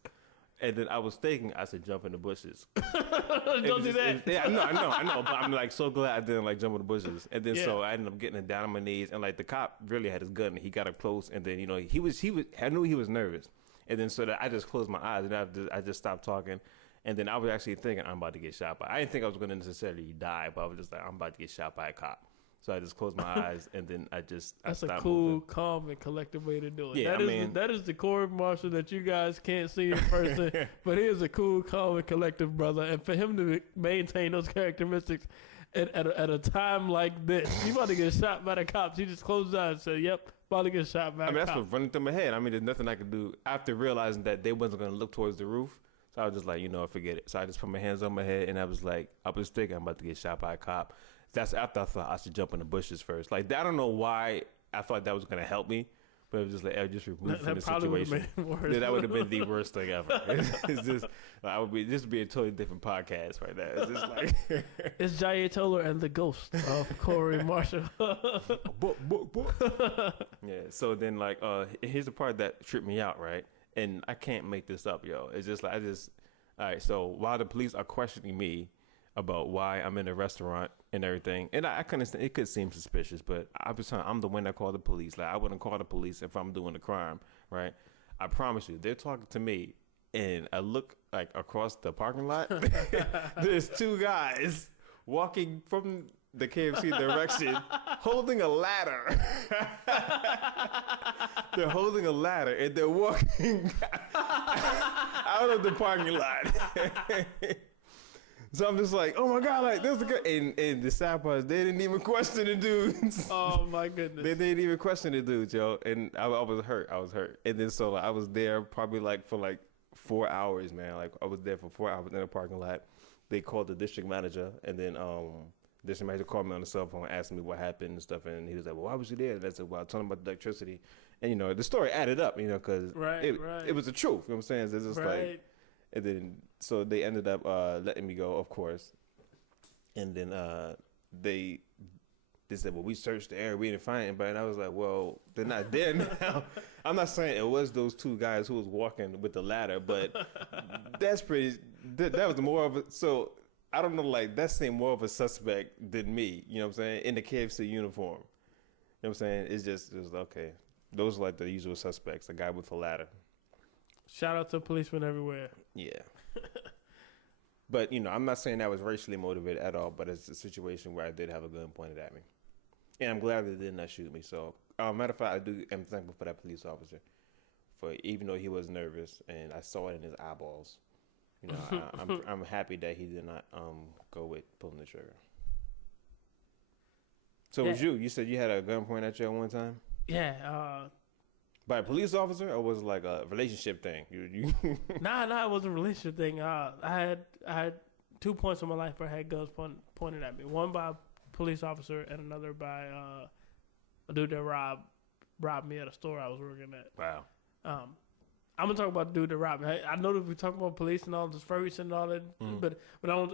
And then I was thinking I should jump in the bushes. Don't do that. Yeah, I know. But I'm like so glad I didn't like jump in the bushes. And then so I ended up getting down on my knees, and like the cop really had his gun. And he got up close, and then he was. I knew he was nervous, and then so that I just closed my eyes and I just stopped talking. And then I was actually thinking I'm about to get shot by. I didn't think I was going to necessarily die, but I was just like I'm about to get shot by a cop. So I just closed my eyes, and then That's stopped a cool, moving. calm, and collective way to do it. Yeah, that is the Corey Marshall that you guys can't see in person, but he is a cool, calm, and collective brother. And for him to maintain those characteristics at a time like this, you about to get shot by the cops. He just closed his eyes and said, "Yep, about to get shot by the cops." That's what's running through my head. I mean, there's nothing I could do after realizing that they wasn't going to look towards the roof. So I was just like, forget it. So I just put my hands on my head, and I was thinking I'm about to get shot by a cop. That's after I thought I should jump in the bushes first. Like, I don't know why I thought that was going to help me, but it was just like, I just removed from the situation. Yeah, that would have been the worst thing ever. It's just, this would be a totally different podcast right now. It's just like. It's Jayé Toler and the ghost of Corey Marshall. Yeah, so then, here's the part that tripped me out, right? And I can't make this up, yo. It's just like, all right, so while the police are questioning me about why I'm in a restaurant and everything, and I can understand, it could seem suspicious, but I'm the one that called the police. Like, I wouldn't call the police if I'm doing a crime, right? I promise you, they're talking to me, and I look like across the parking lot. There's two guys walking from the KFC direction, holding a ladder. They're holding a ladder, and they're walking out of the parking lot. So I'm just like, oh my God, like, there's a guy. And the sad part is they didn't even question the dudes. Oh my goodness. They didn't even question the dudes, yo. And I was hurt. And then so I was there probably for 4 hours, man. Like, I was there for 4 hours in the parking lot. They called the district manager, and then district manager called me on the cell phone, asking me what happened and stuff. And he was like, well, why was you there? And I said, well, I told him about the electricity. And, the story added up, because it was the truth. You know what I'm saying? So it's just like, and then, so they ended up letting me go, of course. And then they said, well, we searched the area, we didn't find anybody. And I was like, well, they're not there now. I'm not saying it was those two guys who was walking with the ladder, but that's pretty, that was more of a, so I don't know, like, that seemed more of a suspect than me, you know what I'm saying, in the KFC uniform. You know what I'm saying? It was okay. Those are like the usual suspects, a guy with a ladder. Shout out to policemen everywhere. Yeah. But, I'm not saying that was racially motivated at all, but it's a situation where I did have a gun pointed at me. And I'm glad they did not shoot me. So, matter of fact, I'm thankful for that police officer. Even though he was nervous and I saw it in his eyeballs, I'm happy that he did not go with pulling the trigger. So, it was you? You said you had a gun pointed at you at one time? Yeah, by a police officer, or was it like a relationship thing? Nah, it wasn't a relationship thing. I had 2 points in my life where I had guns pointed at me. One by a police officer, and another by a dude that robbed me at a store I was working at. Wow. I'm gonna talk about the dude that robbed me. I know that we talk about police and all this Ferguson and all that, but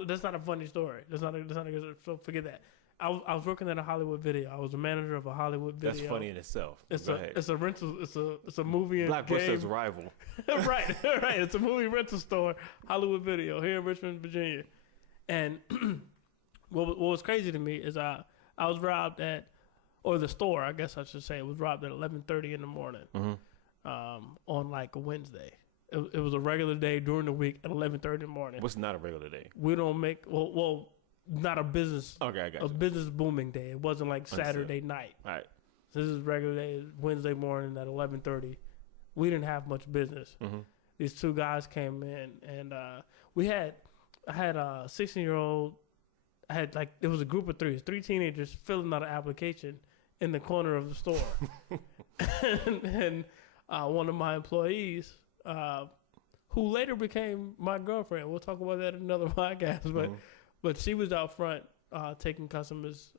that's not a funny story. That's not a good. So forget that. I was working at a Hollywood video. I was a manager of a Hollywood video. That's funny in itself. It's a rental. It's a movie and Blockbuster's rival. right. It's a movie rental store, Hollywood Video here in Richmond, Virginia. And what was crazy to me is I was robbed or the store, I guess I should say, was robbed at 11:30 in the morning, on like a Wednesday. It was a regular day during the week at 11:30 in the morning. What's not a regular day? We don't make not a business. Okay, I got you. A business booming day. It wasn't like Saturday night. All right. So this is regular day, Wednesday morning at 11:30. We didn't have much business. These two guys came in, and I had a 16-year-old. It was a group of three teenagers filling out an application in the corner of the store, and one of my employees, who later became my girlfriend. We'll talk about that in another podcast, but she was out front taking customers'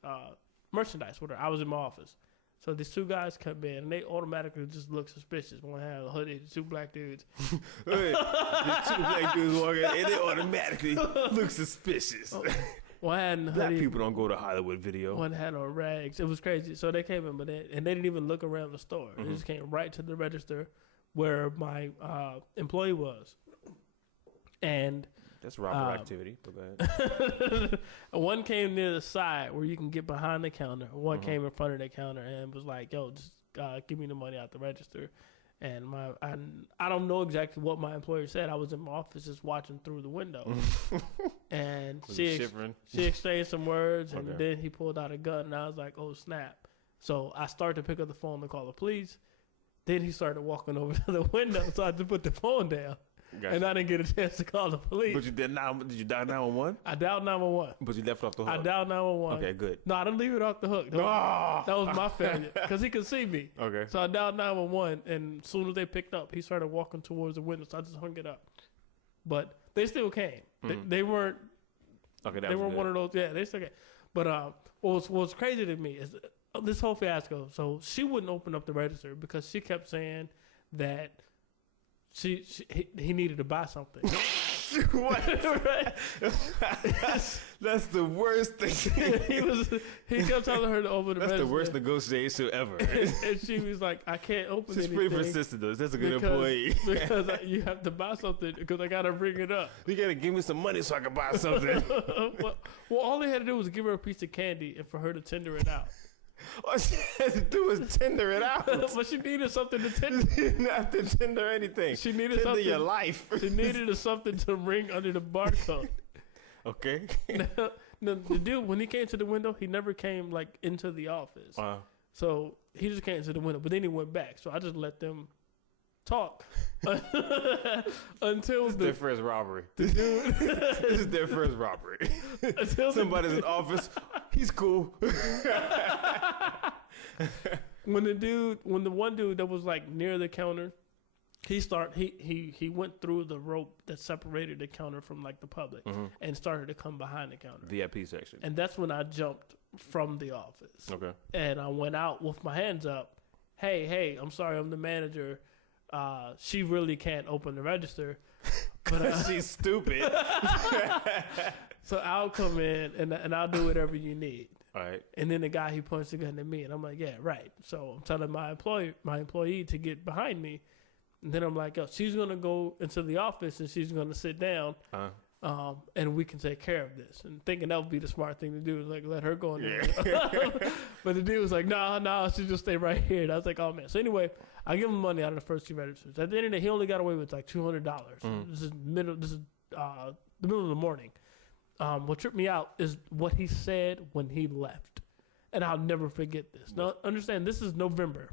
merchandise with her. I was in my office. So these two guys come in, and they automatically just look suspicious. One had a hoodie, two black dudes. These two black dudes walk in, and they automatically look suspicious. One had a hoodie. Black people don't go to Hollywood Video. One had on rags. It was crazy. So they came in, and they didn't even look around the store. They just came right to the register where my employee was. And that's robber activity. But go ahead. one came near the side where you can get behind the counter. One came in front of the counter and was like, "Yo, just give me the money out the register." And I don't know exactly what my employer said. I was in my office just watching through the window, and she exchanged some words, and then he pulled out a gun, and I was like, "Oh snap!" So I started to pick up the phone to call the police. Then he started walking over to the window, so I had to put the phone down. Gotcha. And I didn't get a chance to call the police. But did you dial 911? I dialed 911. But you left it off the hook? I dialed 911. Okay, good. No, I didn't leave it off the hook. That was my failure because he could see me. Okay. So I dialed 911, and as soon as they picked up, he started walking towards the window, so I just hung it up. But they still came. They weren't. Okay, they weren't one of those. Yeah, they still came. But what's crazy to me is this whole fiasco. So she wouldn't open up the register because she kept saying that he needed to buy something. What? That's the worst thing. he kept telling her to open the register. That's the worst negotiation ever. and she was like, "I can't open it." She's pretty persistent though. That's a good employee. Because you have to buy something because I gotta bring it up. You gotta give me some money so I can buy something. well, all they had to do was give her a piece of candy and for her to tender it out. All she had to do was tender it out. But she needed something to tender. She didn't have to tender anything. She needed tender something. Your life. She needed something to ring under the barcode. Okay. Now, the dude, when he came to the window, he never came like into the office. So he just came to the window, but then he went back. So I just let them talk until this is their first robbery. This is their first robbery. Somebody's in office. He's cool. When the one dude that was like near the counter, he went through the rope that separated the counter from like the public and started to come behind the counter. VIP section. And that's when I jumped from the office. Okay. And I went out with my hands up. Hey, I'm sorry, I'm the manager. She really can't open the register. But she's stupid. So I'll come in and I'll do whatever you need. All right. And then the guy, he points the gun at me, and I'm like, yeah, right. So I'm telling my employee to get behind me. And then I'm like, oh, she's going to go into the office and she's going to sit down. And we can take care of this. And thinking that would be the smart thing to do is like let her go in there. But the dude was like, no, she just stay right here. And I was like, oh man. So anyway, I give him money out of the first two registers. At the end of the day, he only got away with like $200. This is the middle of the morning. What tripped me out is what he said when he left. And I'll never forget this. Now, understand, this is November.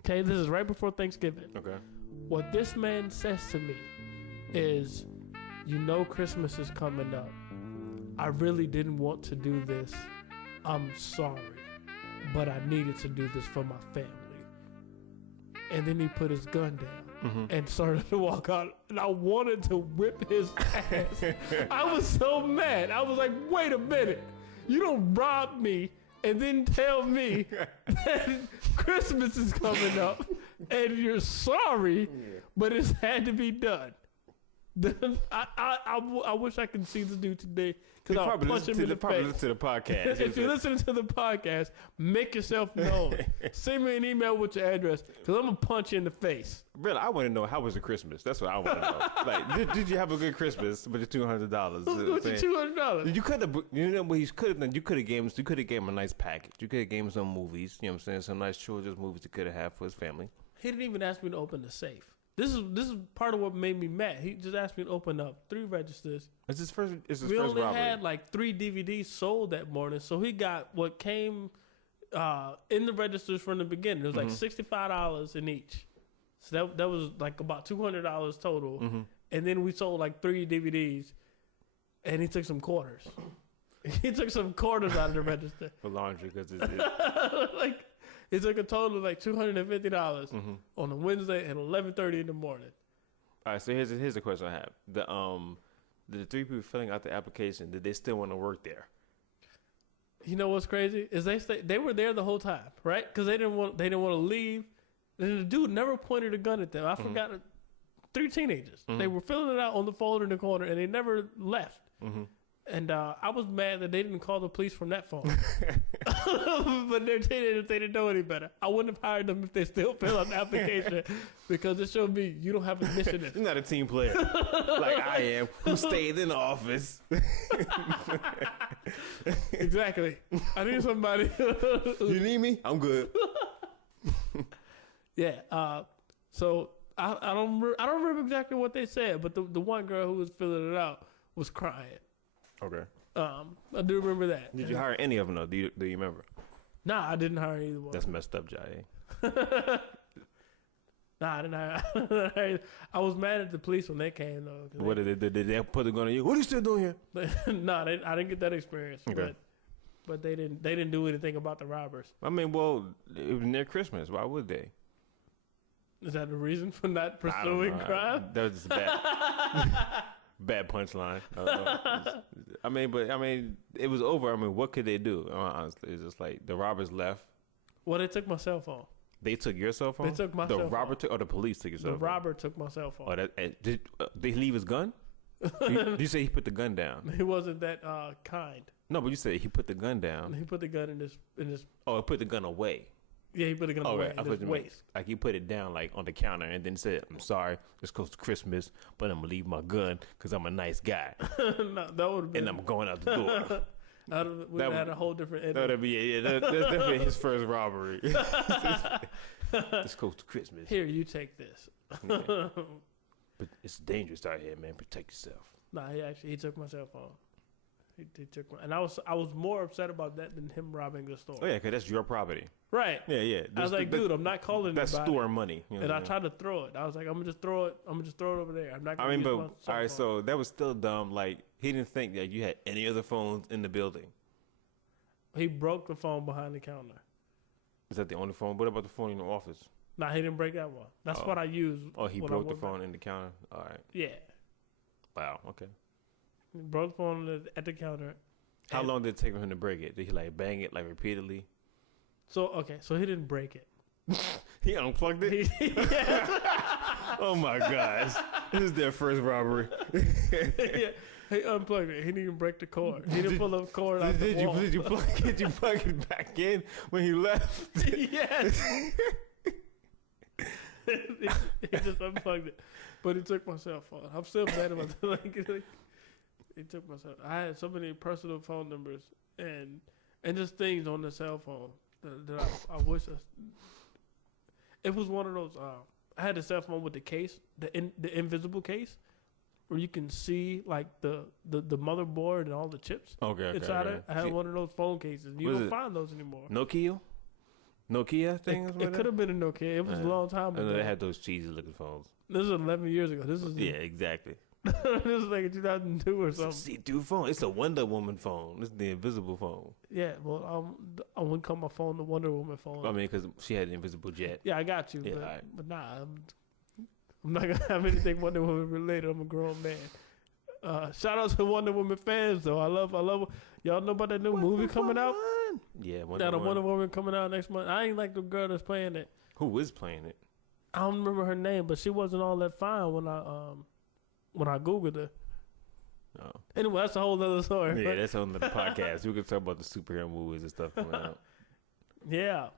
Okay, this is right before Thanksgiving. Okay. What this man says to me is, you know Christmas is coming up. I really didn't want to do this. I'm sorry. But I needed to do this for my family. And then he put his gun down and started to walk out. And I wanted to whip his ass. I was so mad. I was like, wait a minute. You don't rob me and then tell me that Christmas is coming up and you're sorry, but it's had to be done. I wish I could see this dude today because I'll punch him in the face. Listen to the podcast. If you're listening to the podcast, make yourself known. Send me an email with your address because I'm going to punch you in the face. Really, I want to know, how was the Christmas? That's what I want to know. Like, did you have a good Christmas with your $200? With your $200? You could have, you know what you could have done? You could have gave him a nice package. You could have gave him some movies, you know what I'm saying? Some nice children's movies he could have had for his family. He didn't even ask me to open the safe. This is part of what made me mad. He just asked me to open up 3 registers. It's his first We only had like 3 DVDs sold that morning, so he got what came in the registers from the beginning. It was like $65 in each. So that was like about $200 total. And then we sold like 3 DVDs, and he took some quarters. He took some quarters out of the register for laundry because it's like. It took a total of like $250 on a Wednesday at 11:30 in the morning. All right, so here's the question I have: the 3 people filling out the application, did they still want to work there? You know what's crazy is they were there the whole time, right? Because they didn't want to leave. And the dude never pointed a gun at them. I forgot 3 teenagers. They were filling it out on the folder in the corner, and they never left. And I was mad that they didn't call the police from that phone. But they didn't know any better. I wouldn't have hired them if they still fill out the application because it showed me you don't have a mission. You're not a team player like I am, who stayed in the office. Exactly. I need somebody. You need me? I'm good. Yeah. So I don't remember exactly what they said, but the one girl who was filling it out was crying. Okay. I do remember that. Did you hire any of them though? Do you remember? Nah, I didn't hire either one. That's messed up, Jayé. Nah, I didn't hire. I was mad at the police when they came though. What did they do? Did they put the gun on you? What are you still doing here? Nah, I didn't get that experience. Okay. But they didn't do anything about the robbers. I mean, well, it was near Christmas. Why would they? Is that the reason for not pursuing crime? That was just bad. Bad punchline. I mean, it was over. I mean, what could they do? Honestly, it's just like the robbers left. Well, they took my cell phone. They took your cell phone. They took my cell phone. The robber took, or the police took your cell phone. The robber took my cell phone. Oh, did they leave his gun? Did you say he put the gun down? He wasn't that kind. No, but you said he put the gun down. He put the gun in his. Oh, he put the gun away. Yeah, he put the gun away in his waist. Like he put it down like on the counter and then said, "I'm sorry, it's close to Christmas, but I'm gonna leave my gun because I'm a nice guy." No, that would have been. And I'm going out the door. We had a whole different ending. That'd be that's definitely his first robbery. It's close to Christmas. Here, you take this. Yeah. But it's dangerous out here, man. Protect yourself. Nah, he took my cell phone. He took my, and I was more upset about that than him robbing the store. Oh yeah, because that's your property. Right. Yeah. I was like, dude, I'm not calling that's anybody. store money. You know And I tried to throw it. I was like, I'm gonna just throw it over there. I'm not gonna use my cell all right, phone. so that was still dumb. Like he didn't think that you had any other phones in the building. He broke the phone behind the counter. Is that the only phone? What about the phone in the office? Nah, he didn't break that one. That's what I used. Oh, he broke the phone in the counter? All right. Yeah. Wow, okay. He broke the phone at the counter. How long did it take for him to break it? Did he like bang it like repeatedly? So he didn't break it. He unplugged it? Oh my gosh. This is their first robbery. Yeah. He unplugged it. He didn't even break the cord. He didn't pull the cord out the wall. Did you plug it back in when he left? Yes. He just unplugged it. But he took my cell phone. I'm still mad about that. Like, he took my cell phone. I had so many personal phone numbers and just things on the cell phone that I wish it was one of those. I had a cell phone with the case, the invisible case, where you can see like the motherboard and all the chips inside it. I had one of those phone cases. You don't find those anymore. Nokia things? It could have been a Nokia. It was a long time ago. They had those cheesy looking phones. This is 11 years ago. Yeah, exactly. This was like in 2002 or something. It's a see-through phone. It's a Wonder Woman phone. This is the invisible phone. Yeah, well, I wouldn't call my phone the Wonder Woman phone. I mean, because she had an invisible jet. Yeah, I got you. Yeah, but nah, I'm not gonna have anything Wonder Woman related. I'm a grown man. Shout out to Wonder Woman fans though. I love. Y'all know about that new movie coming out? Yeah, Wonder Woman coming out next month. I ain't like the girl that's playing it. Who is playing it? I don't remember her name, but she wasn't all that fine when I googled her. Oh. Anyway, that's a whole other story. Yeah, that's on the podcast. We can talk about the superhero movies and stuff coming out. Yeah.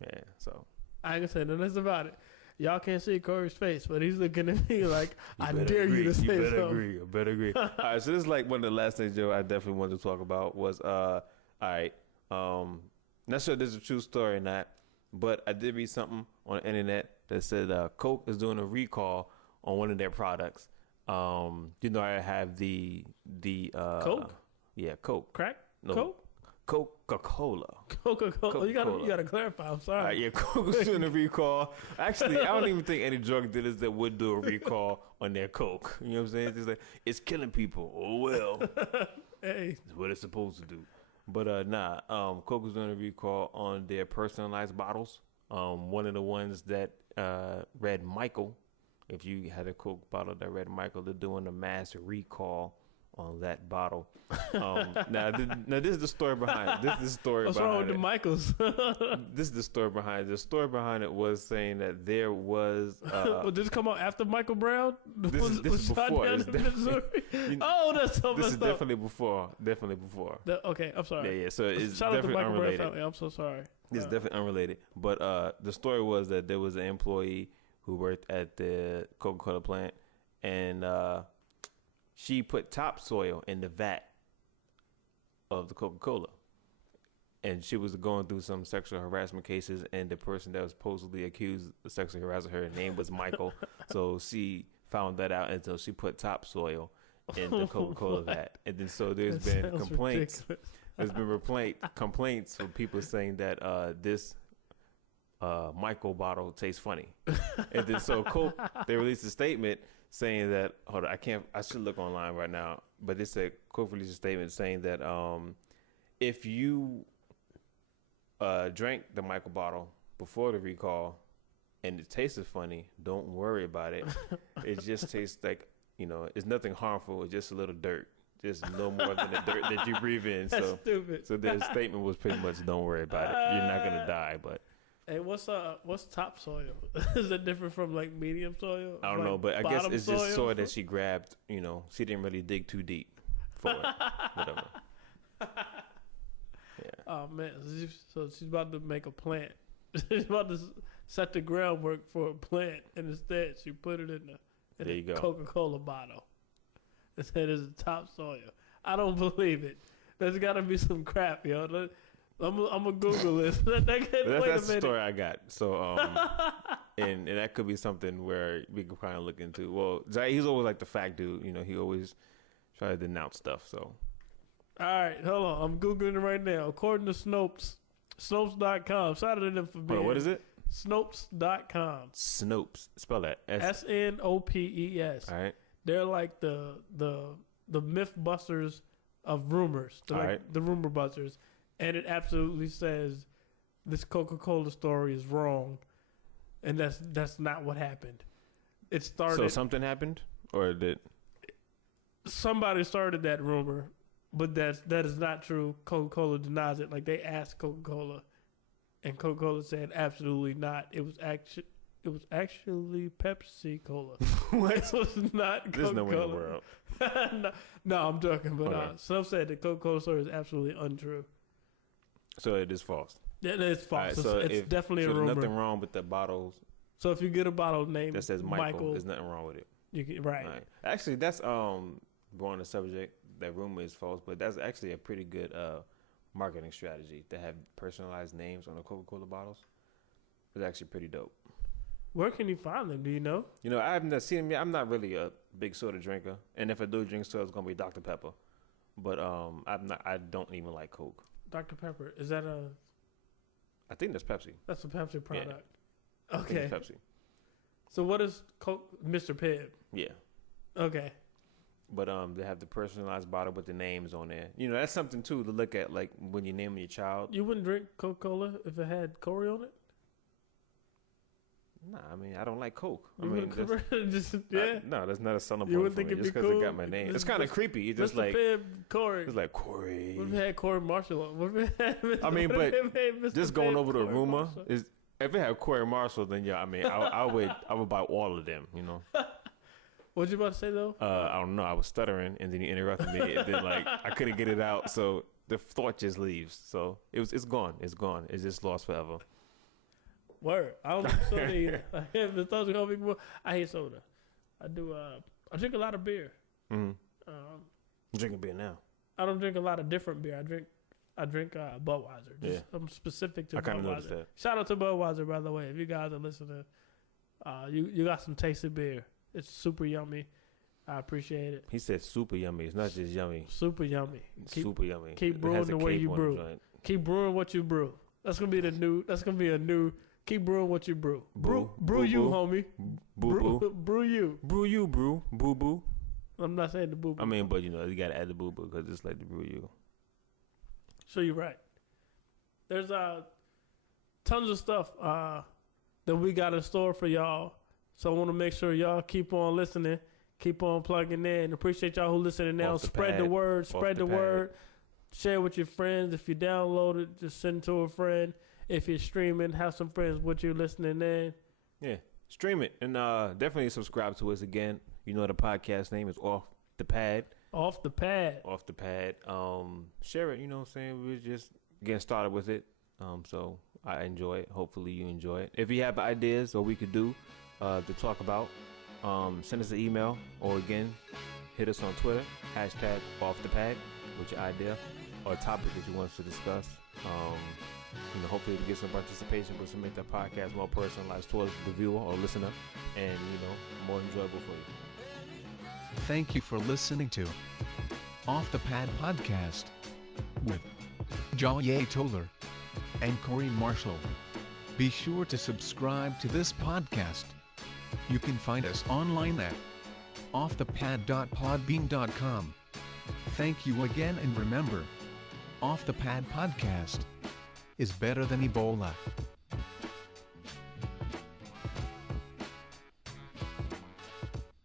Yeah, so. I ain't gonna say nothing about it. Y'all can't see Corey's face, but he's looking at me like, I dare you to say something. I better agree. All right, so this is like one of the last things, Joe, I definitely wanted to talk about was, all right, not sure this is a true story or not, but I did read something on the internet that said Coke is doing a recall on one of their products. You know, I have the Coke? Yeah, Coke. Crack? No. Coke? Coca-Cola. Coca-Cola. You gotta clarify. I'm sorry. Yeah, Coke was doing a recall. Actually, I don't even think any drug dealers that would do a recall on their Coke. You know what I'm saying? It's like, it's killing people. Oh well. Hey, it's what it's supposed to do. But Coke was doing a recall on their personalized bottles. One of the ones that read Michael. If you had a Coke bottle that read Michael, they're doing a mass recall on that bottle. Now this is the story behind it. This is the story What's behind wrong with it. the Michaels? This is the story behind it. The story behind it was saying that there was. Did this come out after Michael Brown? This is shot before. down It's in Missouri? Oh, that's so This is messed up. definitely before. Definitely before. Okay, I'm sorry. Yeah. So it's Shout out to definitely Michael Brown unrelated. family. I'm so sorry. It's definitely unrelated. But the story was that there was an employee who worked at the Coca-Cola plant, and she put topsoil in the vat of the Coca-Cola. And she was going through some sexual harassment cases, and the person that was supposedly accused of sexually harassing her name was Michael. So she found that out, and so she put topsoil in the Coca-Cola vat. And then so there's That been sounds complaints. ridiculous. There's been complaints from people saying that this Michael bottle tastes funny. And then so Coke, they released a statement saying that, hold on, I should look online right now, but they said Coke released a statement saying that if you drank the Michael bottle before the recall and it tasted funny, don't worry about it. It just tastes like, it's nothing harmful. It's just a little dirt. Just no more than the dirt that you breathe in. That's stupid. So their statement was pretty much, don't worry about it. You're not gonna die. But Hey, what's topsoil? Is it different from like medium soil? I don't know. But I guess it's just soil that she grabbed. She didn't really dig too deep for it. Whatever. Yeah. Oh man, so she's about to make a plant. She's about to set the groundwork for a plant, and instead she put it in There you a go. Coca-Cola bottle. It said it's topsoil. I don't believe it. There's got to be some crap, yo. I'm gonna Google this. That's the story I got. So, and that could be something where we could kind of look into. Well, he's always like the fact dude. He always try to denounce stuff. So, all right, hold on. I'm Googling it right now. According to Snopes.com. Shout out to them for being. hold on, what is it? Snopes.com. Snopes. Spell that. Snopes. All right. They're like the myth busters of rumors. They're All like right. the rumor busters. And it absolutely says this Coca-Cola story is wrong. And that's not what happened. It started. So something happened, or did somebody started that rumor, but that is not true. Coca-Cola denies it. Like they asked Coca-Cola, and Coca-Cola said absolutely not. It was actually Pepsi Cola. what? It was not Coca-Cola. There's no way in the world. no, I'm joking. But Okay. some said the Coca-Cola story is absolutely untrue. So it is false. Yeah, it's false. All right, It's definitely a there's rumor. nothing wrong with the bottles So if you get a bottle named that says Michael, there's nothing wrong with it. you can, right. All right. Actually, that's going on the subject. That rumor is false, but that's actually a pretty good marketing strategy to have personalized names on the Coca-Cola bottles. It's actually pretty dope. Where can you find them? Do you know? I've not seen me. I'm not really a big soda drinker, and if I do drink soda, it's gonna be Dr. Pepper. But I don't even like Coke. Dr. Pepper. Is that I think that's Pepsi. that's a Pepsi product? I think Okay. it's Pepsi. So what is Coke? Mr. Pibb. Yeah. Okay. But they have the personalized bottle with the names on there. That's something too to look at, like when you name your child. You wouldn't drink Coca-Cola if it had Corey on it? Nah, I mean I don't like Coke. You wouldn't That's, yeah. no, that's not a selling You point wouldn't for think me. it'd Just be because cool? it got my name, it's Just- kind of creepy. It's just Mr. like Pibb, Corey. it's like Corey. What if it had Corey Marshall on? What if it had, I mean, what but if it had Mr. just going Pibb, over the Corey rumor Marshall? is if it had Corey Marshall, then yeah, I mean I would buy all of them. What you about to say though? I don't know. I was stuttering, and then you interrupted me, and then like I couldn't get it out, so the thought just leaves. So it's gone. It's gone. It's just lost forever. Word. I don't drink soda either. The thoughts are gonna be more. I hate soda. I do. I drink a lot of beer. Mm-hmm. Um, I'm drinking beer now. I don't drink a lot of different beer. I drink Budweiser. Yeah. I'm specific to I kind of noticed Budweiser. that. Shout out to Budweiser, by the way. If you guys are listening, you got some tasty beer. It's super yummy. I appreciate it. He said super yummy. It's not just yummy. Super yummy. Super yummy. keep It brewing has a the way cape you on brew. the joint. Keep brewing what you brew. That's gonna be a new. Keep brewing what you brew. Brew Boo, you, boo. homie. Boo boo. Brew you. Brew you, brew. Boo boo. I'm not saying the boo. I mean, but you gotta add the boo boo because it's like the brew you. So you're right. There's tons of stuff that we got in store for y'all. So I want to make sure y'all keep on listening, Keep on plugging in. Appreciate y'all who listening now. Spread the word. Spread the word. Share with your friends. If you download it, just send it to a friend. If you're streaming, have some friends with you listening in. Yeah, stream it. And definitely subscribe to us again. You know the podcast name is Off the Pad. Off the Pad. Off the Pad. Share it, you know what I'm saying? We're just getting started with it. So I enjoy it. Hopefully you enjoy it. If you have ideas or we could do to talk about, send us an email or again, hit us on Twitter, #OffThePad with your idea or topic that you want us to discuss. Hopefully we get some participation, but to make the podcast more personalized towards the viewer or listener and, more enjoyable for you. Thank you for listening to Off the Pad Podcast with Jayé Toler and Corey Marshall. Be sure to subscribe to this podcast. You can find us online at offthepad.podbean.com. Thank you again, and remember, Off the Pad Podcast is better than Ebola.